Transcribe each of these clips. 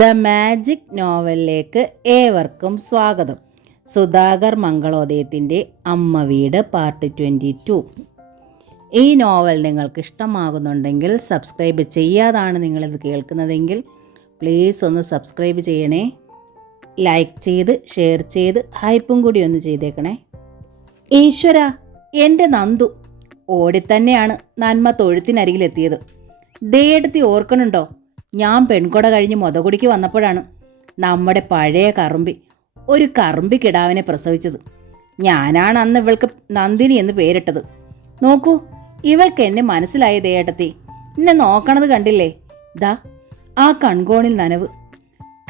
The magic നോവലിലേക്ക് ഏവർക്കും സ്വാഗതം. സുധാകർ മംഗളോദയത്തിൻ്റെ അമ്മ വീട് പാർട്ട് 22. ഈ നോവൽ നിങ്ങൾക്ക് ഇഷ്ടമാകുന്നുണ്ടെങ്കിൽ സബ്സ്ക്രൈബ് ചെയ്യാതാണ് നിങ്ങളിത് കേൾക്കുന്നതെങ്കിൽ പ്ലീസ് ഒന്ന് സബ്സ്ക്രൈബ് ചെയ്യണേ. ലൈക്ക് ചെയ്ത് ഷെയർ ചെയ്ത് ഹൈപ്പും കൂടി ഒന്ന് ചെയ്തേക്കണേ. ഈശ്വര, എൻ്റെ നന്ദു ഓടിത്തന്നെയാണ് നന്മ തൊഴുത്തിനരികിലെത്തിയത്. ദേടുത്തി ഓർക്കണുണ്ടോ? ഞാൻ പെൺകൊട കഴിഞ്ഞ് മൊതകുടിക്ക് വന്നപ്പോഴാണ് നമ്മുടെ പഴയ കറുമ്പി ഒരു കറുമ്പി കിടാവിനെ പ്രസവിച്ചത്. ഞാനാണ് അന്ന് ഇവൾക്ക് നന്ദിനി എന്ന് പേരിട്ടത്. നോക്കൂ, ഇവൾക്ക് എന്നെ മനസ്സിലായി ദേട്ടത്തി. എന്നെ നോക്കണത് കണ്ടില്ലേ? ദാ ആ കൺകോണിൽ നനവ്.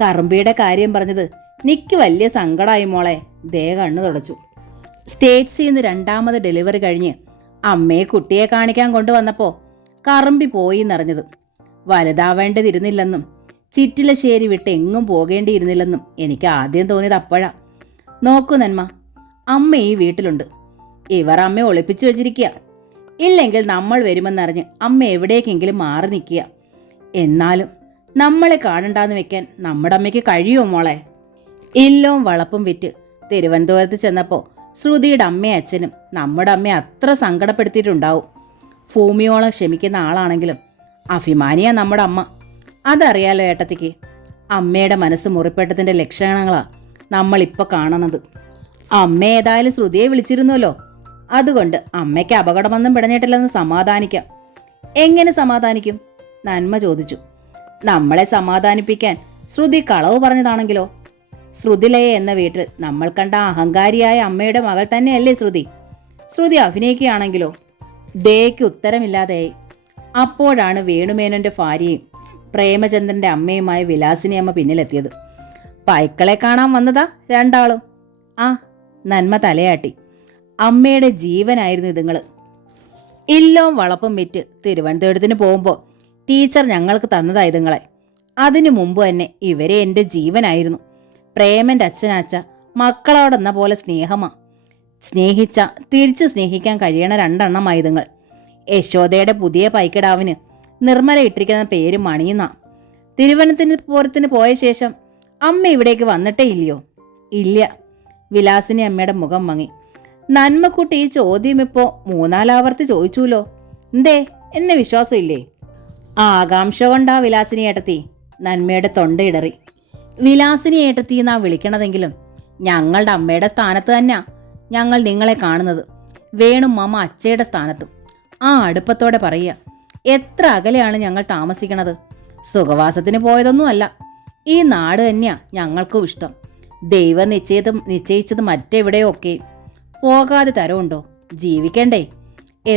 കറുമ്പിയുടെ കാര്യം പറഞ്ഞത് നിക്ക് വലിയ സങ്കടമായി മോളെ. ദേ കണ്ണു തുടച്ചു. സ്റ്റേറ്റ്സിൽ നിന്ന് രണ്ടാമത് ഡെലിവറി കഴിഞ്ഞ് അമ്മയെ കുട്ടിയെ കാണിക്കാൻ കൊണ്ടുവന്നപ്പോൾ കറുമ്പി പോയി എന്നറിഞ്ഞത്. വലുതാവേണ്ടതിരുന്നില്ലെന്നും ചിറ്റിലശ്ശേരി വിട്ട് എങ്ങും പോകേണ്ടിയിരുന്നില്ലെന്നും എനിക്ക് ആദ്യം തോന്നിയത് അപ്പോഴാ. നോക്കൂ നന്മ, അമ്മ ഈ വീട്ടിലുണ്ട്. ഇവർ അമ്മയെ ഒളിപ്പിച്ചു വെച്ചിരിക്കുക. ഇല്ലെങ്കിൽ നമ്മൾ വരുമെന്നറിഞ്ഞ് അമ്മ എവിടേക്കെങ്കിലും മാറി നിൽക്കുക. എന്നാലും നമ്മളെ കാണണ്ടാന്ന് വെക്കാൻ നമ്മുടെ അമ്മയ്ക്ക് കഴിയുമോ മോളെ? ഇല്ലോം വളപ്പും വിറ്റ് തിരുവനന്തപുരത്ത് ചെന്നപ്പോൾ ശ്രുതിയുടെ അമ്മയും അച്ഛനും നമ്മുടെ അമ്മയെ അത്ര സങ്കടപ്പെടുത്തിയിട്ടുണ്ടാവും. ഭൂമിയോളം ക്ഷമിക്കുന്ന ആളാണെങ്കിലും അഭിമാനിയാ നമ്മുടെ അമ്മ. അതറിയാലോ ഏട്ടത്തിക്ക്. അമ്മയുടെ മനസ്സ് മുറിപ്പെട്ടതിൻ്റെ ലക്ഷണങ്ങളാ നമ്മളിപ്പോൾ കാണുന്നത്. അമ്മ ഏതായാലും ശ്രുതിയെ വിളിച്ചിരുന്നല്ലോ. അതുകൊണ്ട് അമ്മയ്ക്ക് അപകടമൊന്നും പിടഞ്ഞിട്ടില്ലെന്ന് സമാധാനിക്കാം. എങ്ങനെ സമാധാനിക്കും? നന്മ ചോദിച്ചു. നമ്മളെ സമാധാനിപ്പിക്കാൻ ശ്രുതി കളവ് പറഞ്ഞതാണെങ്കിലോ? ശ്രുതിലയ എന്ന വീട്ടിൽ നമ്മൾ കണ്ട അഹങ്കാരിയായ അമ്മയുടെ മകൾ തന്നെയല്ലേ ശ്രുതി. ശ്രുതി അഭിനയിക്കുകയാണെങ്കിലോ? ദേയ്ക്ക് ഉത്തരമില്ലാതെയായി. അപ്പോഴാണ് വേണുമേനോന്റെ ഭാര്യയും പ്രേമചന്ദ്രന്റെ അമ്മയുമായ വിലാസിനി അമ്മ പിന്നിലെത്തിയത്. പൈക്കളെ കാണാൻ വന്നതാ രണ്ടാളും. ആ, നന്മ തലയാട്ടി. അമ്മയുടെ ജീവനായിരുന്നു ഇതുങ്ങള്. ഇല്ലോം വളപ്പും വിറ്റ് തിരുവനന്തപുരത്തിന് പോകുമ്പോൾ ടീച്ചർ ഞങ്ങൾക്ക് തന്നതാ ഇതുങ്ങളെ. അതിനു മുമ്പ് തന്നെ ഇവരെ എൻ്റെ ജീവനായിരുന്നു. പ്രേമന്റെ അച്ഛനാച്ച മക്കളോടെന്ന പോലെ സ്നേഹമാ. സ്നേഹിച്ച തിരിച്ചു സ്നേഹിക്കാൻ കഴിയണ രണ്ടെണ്ണമായി ഇതുങ്ങൾ. യശോദയുടെ പുതിയ പൈക്കിടാവിന് നിർമ്മല ഇട്ടിരിക്കുന്ന പേര് മണിയുന്ന. തിരുവനന്തപുരത്തിന് പോയ ശേഷം അമ്മ ഇവിടേക്ക് വന്നിട്ടേ ഇല്ലയോ? ഇല്ല. വിലാസിനി അമ്മയുടെ മുഖം മങ്ങി. നന്മക്കുട്ടി ഈ ചോദ്യം ഇപ്പോൾ മൂന്നാലാവർത്തി ചോദിച്ചുല്ലോ. എന്തേ, എന്നെ വിശ്വാസമില്ലേ? ആകാംക്ഷ കൊണ്ടാ വിലാസിനി ഏട്ടത്തി. നന്മയുടെ തൊണ്ടയിടറി. വിലാസിനി ഏട്ടത്തി എന്നാ വിളിക്കണതെങ്കിലും ഞങ്ങളുടെ അമ്മയുടെ സ്ഥാനത്ത് തന്നെയാ ഞങ്ങൾ നിങ്ങളെ കാണുന്നത്. വേണു മാമ അച്ഛയുടെ സ്ഥാനത്തും. ആ അടുപ്പത്തോടെ പറയുക. എത്ര അകലെയാണ് ഞങ്ങൾ താമസിക്കണത്. സുഖവാസത്തിന് പോയതൊന്നുമല്ല. ഈ നാട് തന്നെയാ ഞങ്ങൾക്കും ഇഷ്ടം. ദൈവം നിശ്ചയിച്ചത് മറ്റെവിടെയോ ഒക്കെ. പോകാതെ തരമുണ്ടോ? ജീവിക്കണ്ടേ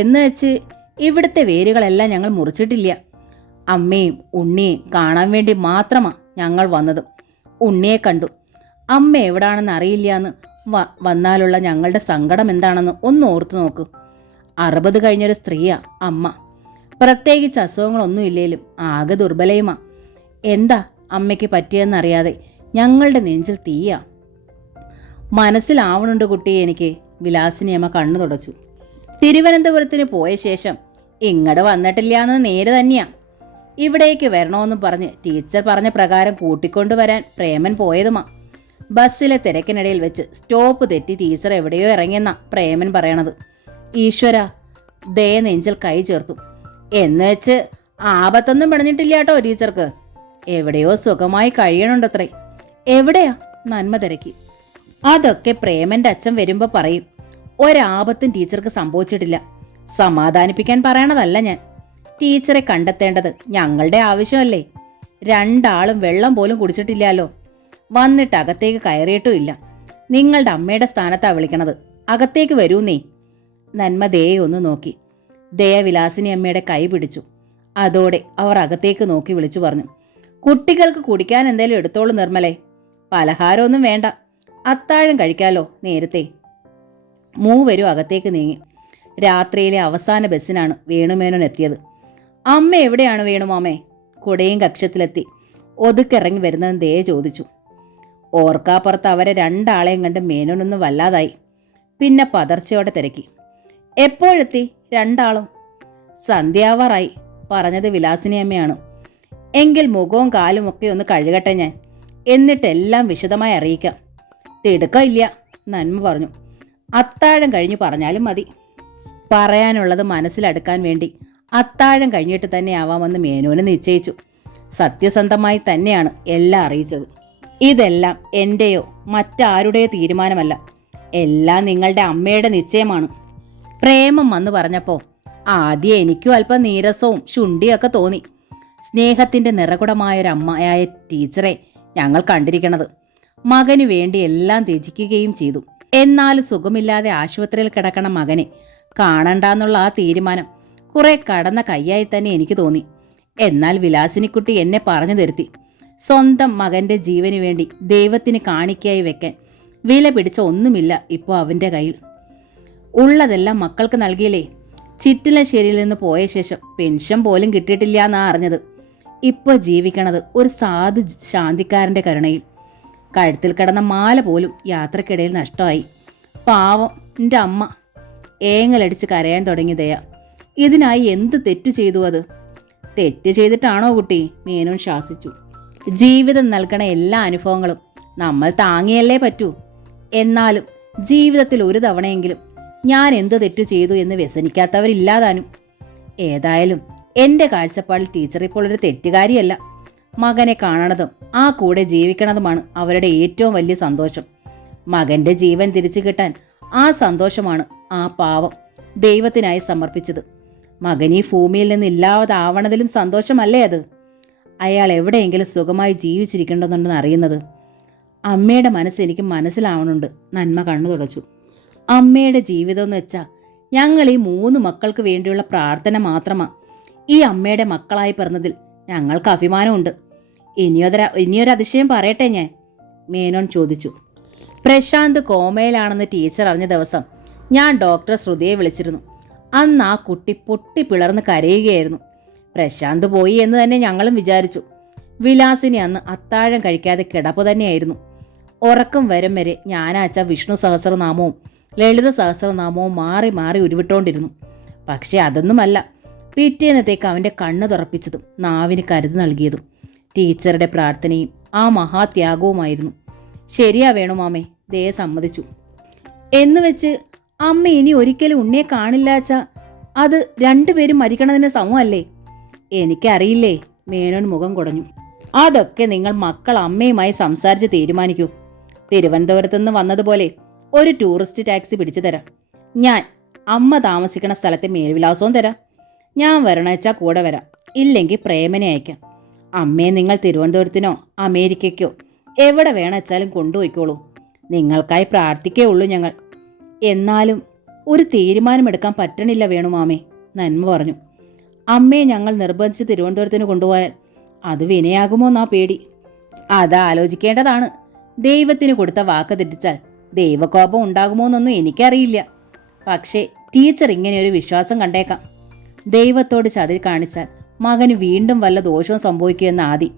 എന്ന് വെച്ച് ഇവിടുത്തെ വേരുകളെല്ലാം ഞങ്ങൾ മുറിച്ചിട്ടില്ല. അമ്മയും ഉണ്ണിയെയും കാണാൻ വേണ്ടി മാത്രമാ ഞങ്ങൾ വന്നതും. ഉണ്ണിയെ കണ്ടു. അമ്മ എവിടാണെന്ന് അറിയില്ല എന്ന് വന്നാലുള്ള ഞങ്ങളുടെ സങ്കടം എന്താണെന്ന് ഒന്ന് ഓർത്തു നോക്കൂ. 60 കഴിഞ്ഞൊരു സ്ത്രീയാ അമ്മ. പ്രത്യേകിച്ച് അസുഖങ്ങളൊന്നും ഇല്ലേലും ആകെ ദുർബലയുമാ. എന്താ അമ്മയ്ക്ക് പറ്റിയെന്നറിയാതെ ഞങ്ങളുടെ നെഞ്ചിൽ തീയാ. മനസ്സിലാവണുണ്ട് കുട്ടിയെ എനിക്ക്. വിലാസിനി അമ്മ കണ്ണു തുടച്ചു. തിരുവനന്തപുരത്തിന് പോയ ശേഷം ഇങ്ങോട്ട് വന്നിട്ടില്ല എന്ന് നേര് തന്നെയാ. ഇവിടേക്ക് വരണമെന്ന് പറഞ്ഞ് ടീച്ചർ പറഞ്ഞ പ്രകാരം കൂട്ടിക്കൊണ്ടുവരാൻ പ്രേമൻ പോയതുമാ. ബസ്സിലെ തിരക്കിനിടയിൽ വെച്ച് സ്റ്റോപ്പ് തെറ്റി ടീച്ചർ എവിടെയോ ഇറങ്ങിയെന്നാ പ്രേമൻ പറയണത്. ഈശ്വര, ദേ നെഞ്ചിൽ കൈ ചേർത്തു. എന്ന് വെച്ച് ആപത്തൊന്നും പിടഞ്ഞിട്ടില്ല കേട്ടോ ടീച്ചർക്ക്. എവിടെയോ സുഖമായി കഴിയണുണ്ടത്രേ. എവിടെയാ? നന്മ തിരക്കി. അതൊക്കെ പ്രേമന്റെ അച്ഛൻ വരുമ്പോൾ പറയും. ഒരാപത്തും ടീച്ചർക്ക് സംഭവിച്ചിട്ടില്ല. സമാധാനിപ്പിക്കാൻ പറയണതല്ല ഞാൻ. ടീച്ചറെ കണ്ടെത്തേണ്ടത് ഞങ്ങളുടെ ആവശ്യമല്ലേ. രണ്ടാളും വെള്ളം പോലും കുടിച്ചിട്ടില്ലല്ലോ. വന്നിട്ട് അകത്തേക്ക് കയറിയിട്ടും ഇല്ല. നിങ്ങളുടെ അമ്മയുടെ സ്ഥാനത്താ വിളിക്കണത്. അകത്തേക്ക് വരൂന്നേ. നന്മ ദയെ ഒന്ന് നോക്കി. ദയ വിലാസിനി അമ്മയുടെ കൈ പിടിച്ചു. അതോടെ അവർ അകത്തേക്ക് നോക്കി വിളിച്ചു പറഞ്ഞു. കുട്ടികൾക്ക് കുടിക്കാൻ എന്തേലും എടുത്തോളൂ നിർമ്മലേ. പലഹാരമൊന്നും വേണ്ട, അത്താഴം കഴിക്കാലോ നേരത്തെ. മൂവരും അകത്തേക്ക് നീങ്ങി. രാത്രിയിലെ അവസാന ബസ്സിനാണ് വേണുമേനോൻ എത്തിയത്. അമ്മ എവിടെയാണ് വേണുമാമേ? കുടയും കക്ഷത്തിലെത്തി ഒതുക്കിറങ്ങി വരുന്നതെന്ന് ദയ ചോദിച്ചു. ഓർക്കാപ്പുറത്ത് അവരെ രണ്ടാളെയും കണ്ട് മേനോനൊന്നും വല്ലാതായി. പിന്നെ പതർച്ചയോടെ തിരക്കി. എപ്പോഴെത്തി രണ്ടാളും? സന്ധ്യാവാറായി. പറഞ്ഞത് വിലാസിനി അമ്മയാണ്. എങ്കിൽ മുഖവും കാലും ഒക്കെ ഒന്ന് കഴുകട്ടെ ഞാൻ, എന്നിട്ടെല്ലാം വിശദമായി അറിയിക്കാം. തിടുക്കമില്ല, നന്മ പറഞ്ഞു. അത്താഴം കഴിഞ്ഞ് പറഞ്ഞാലും മതി. പറയാനുള്ളത് മനസ്സിലെടുക്കാൻ വേണ്ടി അത്താഴം കഴിഞ്ഞിട്ട് തന്നെ ആവാമെന്ന് മേനോന് നിശ്ചയിച്ചു. സത്യസന്ധമായി തന്നെയാണ് എല്ലാം അറിയിച്ചത്. ഇതെല്ലാം എൻ്റെയോ മറ്റാരുടെയോ തീരുമാനമല്ല, എല്ലാം നിങ്ങളുടെ അമ്മയുടെ നിശ്ചയമാണ്. പ്രേമം വന്ന് പറഞ്ഞപ്പോൾ ആദ്യം എനിക്കും അല്പം നീരസവും ശുണ്ടിയൊക്കെ തോന്നി. സ്നേഹത്തിൻ്റെ നിറകുടമായൊരമ്മയായ ടീച്ചറെ ഞങ്ങൾ കണ്ടിരിക്കണത്. മകന് വേണ്ടി എല്ലാം ത്യജിക്കുകയും ചെയ്തു. എന്നാൽ സുഖമില്ലാതെ ആശുപത്രിയിൽ കിടക്കണ മകനെ കാണണ്ടെന്നുള്ള ആ തീരുമാനം കുറെ കടന്ന കൈയായി തന്നെ എനിക്ക് തോന്നി. എന്നാൽ വിലാസിനിക്കുട്ടി എന്നെ പറഞ്ഞു തരുത്തി. സ്വന്തം മകന്റെ ജീവന് വേണ്ടി ദൈവത്തിന് കാണിക്കയായി വെക്കാൻ വില പിടിച്ച ഒന്നുമില്ല ഇപ്പോൾ അവൻ്റെ കയ്യിൽ. ഉള്ളതെല്ലാം മക്കൾക്ക് നൽകിയില്ലേ. ചിറ്റിലശ്ശേരിയിൽ നിന്ന് പോയ ശേഷം പെൻഷൻ പോലും കിട്ടിയിട്ടില്ല എന്നാ അറിഞ്ഞത്. ഇപ്പോൾ ജീവിക്കണത് ഒരു സാധു ശാന്തിക്കാരൻ്റെ കരുണയിൽ. കഴുത്തിൽ കിടന്ന മാല പോലും യാത്രക്കിടയിൽ നഷ്ടമായി. പാവം എൻ്റെ അമ്മ ഏങ്ങലടിച്ച് കരയാൻ തുടങ്ങിയതയാ. ഇതിനായി എന്ത് തെറ്റു ചെയ്തു? അത് തെറ്റ് ചെയ്തിട്ടാണോ കുട്ടി? മേനോൻ ശാസിച്ചു. ജീവിതം നൽകണ എല്ലാ അനുഭവങ്ങളും നമ്മൾ താങ്ങിയല്ലേ പറ്റൂ. എന്നാലും ജീവിതത്തിൽ ഒരു തവണയെങ്കിലും ഞാൻ എന്ത് തെറ്റു ചെയ്തു എന്ന് വ്യസനിക്കാത്തവരില്ലാതാനും. ഏതായാലും എൻ്റെ കാഴ്ചപ്പാടിൽ ടീച്ചർ ഇപ്പോൾ ഒരു തെറ്റുകാരിയല്ല. മകനെ കാണണതും ആ കൂടെ ജീവിക്കണതുമാണ് അവരുടെ ഏറ്റവും വലിയ സന്തോഷം. മകൻ്റെ ജീവൻ തിരിച്ചു കിട്ടാൻ ആ സന്തോഷമാണ് ആ പാവം ദൈവത്തിനായി സമർപ്പിച്ചത്. മകൻ ഈ ഭൂമിയിൽ നിന്ന് ഇല്ലാതാവണതിലും സന്തോഷമല്ലേ അത്? അയാൾ എവിടെയെങ്കിലും സുഖമായി ജീവിച്ചിരിക്കണമെന്നുണ്ടെന്ന് അറിയുന്നത്. അമ്മയുടെ മനസ്സ് എനിക്ക് മനസ്സിലാവണുണ്ട്. നന്മ കണ്ണു തുടച്ചു. അമ്മയുടെ ജീവിതം എന്ന് വെച്ചാൽ ഞങ്ങൾ ഈ 3 മക്കൾക്ക് വേണ്ടിയുള്ള പ്രാർത്ഥന മാത്രമാണ്. ഈ അമ്മയുടെ മക്കളായി പിറന്നതിൽ ഞങ്ങൾക്ക് അഭിമാനമുണ്ട്. ഇനിയൊരു അതിശയം പറയട്ടെ ഞാൻ? മേനോൻ ചോദിച്ചു. പ്രശാന്ത് കോമയിലാണെന്ന് ടീച്ചർ അറിഞ്ഞ ദിവസം ഞാൻ ഡോക്ടർ ശ്രുതിയെ വിളിച്ചിരുന്നു. അന്ന് ആ കുട്ടി പൊട്ടി പിളർന്ന് കരയുകയായിരുന്നു. പ്രശാന്ത് പോയി എന്ന് തന്നെ ഞങ്ങളും വിചാരിച്ചു. വിലാസിനി അന്ന് അത്താഴം കഴിക്കാതെ കിടപ്പ് തന്നെയായിരുന്നു. ഉറക്കം വരും വരെ ഞാനാച്ച വിഷ്ണു സഹസ്രനാമവും ലളിത സഹസ്രനാമവും മാറി മാറി ഉരുവിട്ടോണ്ടിരുന്നു. പക്ഷെ അതൊന്നുമല്ല പിറ്റേന്നത്തേക്ക് അവൻ്റെ കണ്ണ് തുറപ്പിച്ചതും നാവിന് കരുതി നൽകിയതും ടീച്ചറുടെ പ്രാർത്ഥനയും ആ മഹാത്യാഗവുമായിരുന്നു. ശരിയാ വേണു മാമേ, ദേ സമ്മതിച്ചു. എന്ന് വെച്ച് അമ്മ ഇനി ഒരിക്കലും ഉണ്ണിയെ കാണില്ലാച്ച അത് രണ്ടുപേരും മരിക്കണതിന് സമമല്ലേ? എനിക്കറിയില്ലേ. മേനോൻ മുഖം കുടഞ്ഞു. അതൊക്കെ നിങ്ങൾ മക്കൾ അമ്മയുമായി സംസാരിച്ച് തീരുമാനിക്കൂ. തിരുവനന്തപുരത്ത് നിന്ന് വന്നതുപോലെ ഒരു ടൂറിസ്റ്റ് ടാക്സി പിടിച്ചു തരാം. ഞാൻ അമ്മ താമസിക്കുന്ന സ്ഥലത്തെ മേൽവിലാസവും തരാം. ഞാൻ വരണച്ചാൽ കൂടെ വരാം, ഇല്ലെങ്കിൽ പ്രേമനെ അയക്കാം. അമ്മയെ നിങ്ങൾ തിരുവനന്തപുരത്തിനോ അമേരിക്കയ്ക്കോ എവിടെ വേണമെച്ചാലും കൊണ്ടുപോയിക്കോളൂ. നിങ്ങൾക്കായി പ്രാർത്ഥിക്കേ ഉള്ളൂ ഞങ്ങൾ. എന്നാലും ഒരു തീരുമാനമെടുക്കാൻ പറ്റണില്ല വേണുമാമേ, നന്മ പറഞ്ഞു. അമ്മയെ ഞങ്ങൾ നിർബന്ധിച്ച് തിരുവനന്തപുരത്തിന് കൊണ്ടുപോയാൽ അത് വിനയാകുമോ എന്നാ പേടി. അതാലോചിക്കേണ്ടതാണ്. ദൈവത്തിന് കൊടുത്ത വാക്ക് തെറ്റിച്ചാൽ ദൈവകോപം ഉണ്ടാകുമോന്നൊന്നും എനിക്കറിയില്ല. പക്ഷേ ടീച്ചർ ഇങ്ങനെ ഒരു വിശ്വാസം കണ്ടേക്കാം. ദൈവത്തോട് ചതി കാണിച്ചാൽ മകന് വീണ്ടും വല്ല ദോഷവും സംഭവിക്കുമെന്ന് ആദി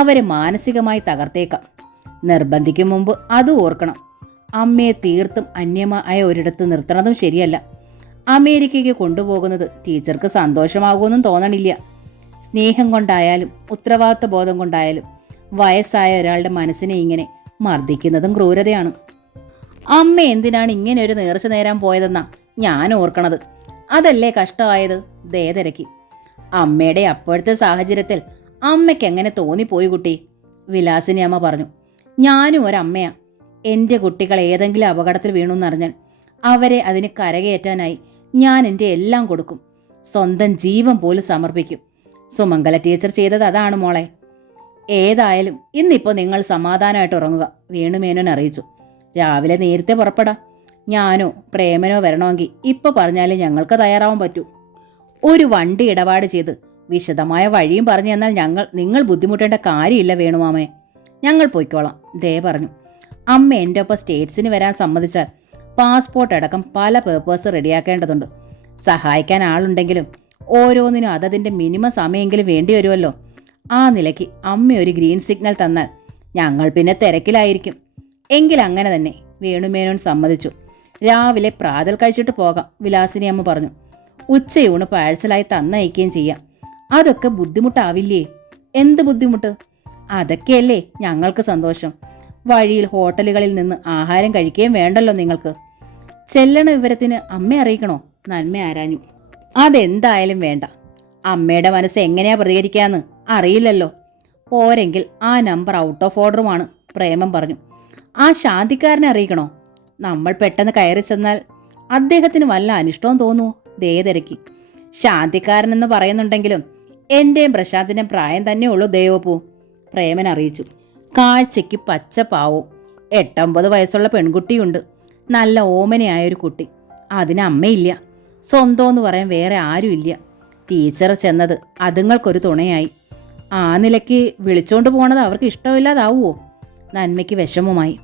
അവരെ മാനസികമായി തകർത്തേക്കാം. നിർബന്ധിക്കും മുമ്പ് അത് ഓർക്കണം. അമ്മയെ തീർത്തും അന്യമായ ഒരിടത്ത് നിർത്തണതും ശരിയല്ല. അമേരിക്കയ്ക്ക് കൊണ്ടുപോകുന്നത് ടീച്ചർക്ക് സന്തോഷമാകുമെന്നും തോന്നണില്ല. സ്നേഹം കൊണ്ടായാലും ഉത്തരവാദിത്വ ബോധം കൊണ്ടായാലും വയസ്സായ ഒരാളുടെ മനസ്സിനെ ഇങ്ങനെ മർദ്ദിക്കുന്നതും ക്രൂരതയാണ്. അമ്മ എന്തിനാണ് ഇങ്ങനെ ഒരു നേർച്ച നേരാൻ പോയതെന്നാ ഞാൻ ഓർക്കണത്. അതല്ലേ കഷ്ടമായത്? ദേ തിരക്കി. അമ്മയുടെ അപ്പോഴത്തെ സാഹചര്യത്തിൽ അമ്മയ്ക്ക് എങ്ങനെ തോന്നിപ്പോയി കുട്ടി? വിലാസിനി അമ്മ പറഞ്ഞു. ഞാനും ഒരമ്മയാ. എൻ്റെ കുട്ടികൾ ഏതെങ്കിലും അപകടത്തിൽ വീണുന്നറിഞ്ഞാൽ അവരെ അതിന് കരകയറ്റാനായി ഞാൻ എൻ്റെ എല്ലാം കൊടുക്കും. സ്വന്തം ജീവൻ പോലും സമർപ്പിക്കും. സുമംഗല ടീച്ചർ ചെയ്തത് അതാണ് മോളെ. ഏതായാലും ഇന്നിപ്പോൾ നിങ്ങൾ സമാധാനമായിട്ട് ഉറങ്ങുക, വേണുമേനോൻ അറിയിച്ചു. രാവിലെ നേരത്തെ പുറപ്പെടാം. ഞാനോ പ്രേമനോ വരണമെങ്കിൽ ഇപ്പോൾ പറഞ്ഞാലേ ഞങ്ങൾക്ക് തയ്യാറാവാൻ പറ്റൂ. ഒരു വണ്ടി ഇടപാട് ചെയ്ത് വിശദമായ വഴിയും പറഞ്ഞു തന്നാൽ നിങ്ങൾ ബുദ്ധിമുട്ടേണ്ട കാര്യമില്ല വേണുമാമേ. ഞങ്ങൾ പോയിക്കോളാം, ദേ പറഞ്ഞു. അമ്മ എൻ്റെ ഒപ്പം സ്റ്റേറ്റ്സിന് വരാൻ സമ്മതിച്ചാൽ പാസ്പോർട്ട് അടക്കം പല പേപ്പേഴ്സ് റെഡിയാക്കേണ്ടതുണ്ട്. സഹായിക്കാൻ ആളുണ്ടെങ്കിലും ഓരോന്നിനും അതതിൻ്റെ മിനിമം സമയമെങ്കിലും വേണ്ടി വരുമല്ലോ. ആ നിലയ്ക്ക് അമ്മ ഒരു ഗ്രീൻ സിഗ്നൽ തന്നാൽ ഞങ്ങൾ പിന്നെ തിരക്കിലായിരിക്കും. എങ്കിൽ അങ്ങനെ തന്നെ, വേണുമേനോൻ സമ്മതിച്ചു. രാവിലെ പ്രാതൽ കഴിച്ചിട്ട് പോകാം, വിലാസിനി അമ്മ പറഞ്ഞു. ഉച്ചയൂണ് പാഴ്സലായി തന്നയക്കുകയും ചെയ്യാം. അതൊക്കെ ബുദ്ധിമുട്ടാവില്ലേ? എന്ത് ബുദ്ധിമുട്ട്? അതൊക്കെയല്ലേ ഞങ്ങൾക്ക് സന്തോഷം. വഴിയിൽ ഹോട്ടലുകളിൽ നിന്ന് ആഹാരം കഴിക്കുകയും വേണ്ടല്ലോ നിങ്ങൾക്ക്. ചെല്ലണ വിവരത്തിന് അമ്മയെ അറിയിക്കണോ? നന്മ ആരാഞ്ഞു. അതെന്തായാലും വേണ്ട. അമ്മയുടെ മനസ്സ് എങ്ങനെയാ പ്രതികരിക്കാന്ന് അറിയില്ലല്ലോ. പോരെങ്കിൽ ആ നമ്പർ ഔട്ട് ഓഫ് ഓർഡറുമാണ്, പ്രേമം പറഞ്ഞു. ആ ശാന്തിക്കാരനെ അറിയിക്കണോ? നമ്മൾ പെട്ടെന്ന് കയറി ചെന്നാൽ അദ്ദേഹത്തിന് വല്ല അനിഷ്ടവും തോന്നുമോ? ദേ തിരക്കി. ശാന്തിക്കാരനെന്ന് പറയുന്നുണ്ടെങ്കിലും എന്റെയും പ്രശാന്തിൻ്റെയും പ്രായം തന്നെ ഉള്ളൂ ദേവപ്പൂ, പ്രേമൻ അറിയിച്ചു. കാഴ്ചയ്ക്ക് പച്ച പാവവും 8-9 വയസ്സുള്ള പെൺകുട്ടിയുണ്ട്. നല്ല ഓമനയായൊരു കുട്ടി. അതിന് അമ്മയില്ല. സ്വന്തം എന്ന് പറയാൻ വേറെ ആരുമില്ല. ടീച്ചർ ചെന്നത് അതുങ്ങൾക്കൊരു തുണയായി. ആ നിലയ്ക്ക് വിളിച്ചോണ്ട് പോണത് അവർക്ക് ഇഷ്ടമില്ലാതാവുമോ? നന്മയ്ക്ക് വിഷമമായി.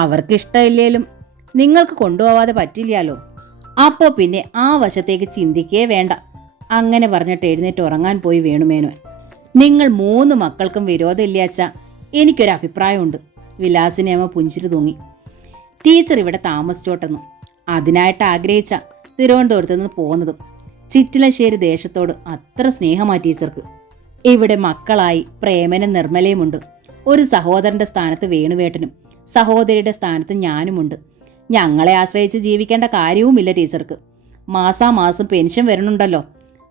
അവർക്ക് ഇഷ്ടമില്ലേലും നിങ്ങൾക്ക് കൊണ്ടുപോവാതെ പറ്റില്ലല്ലോ. അപ്പോൾ പിന്നെ ആ വശത്തേക്ക് ചിന്തിക്കേ വേണ്ട. അങ്ങനെ പറഞ്ഞിട്ട് എഴുന്നേറ്റ് ഉറങ്ങാൻ പോയി വേണുമേനോൻ. നിങ്ങൾ 3 മക്കൾക്കും വിരോധമില്ലാച്ച എനിക്കൊരു അഭിപ്രായമുണ്ട്. വിലാസിനെ അമ്മ പുഞ്ചിരി തൂങ്ങി. ടീച്ചർ ഇവിടെ താമസിച്ചോട്ടെന്നു. അതിനായിട്ട് ആഗ്രഹിച്ച തിരുവനന്തപുരത്ത് നിന്ന് പോകുന്നതും. ചിറ്റിലശ്ശേരി ദേശത്തോട് അത്ര സ്നേഹമാ ടീച്ചർക്ക്. ഇവിടെ മക്കളായി പ്രേമനും നിർമ്മലയുമുണ്ട്. ഒരു സഹോദരന്റെ സ്ഥാനത്ത് വേണുവേട്ടനും സഹോദരിയുടെ സ്ഥാനത്ത് ഞാനുമുണ്ട്. ഞങ്ങളെ ആശ്രയിച്ച് ജീവിക്കേണ്ട കാര്യവുമില്ല ടീച്ചർക്ക്. മാസാമാസം പെൻഷൻ വരണുണ്ടല്ലോ.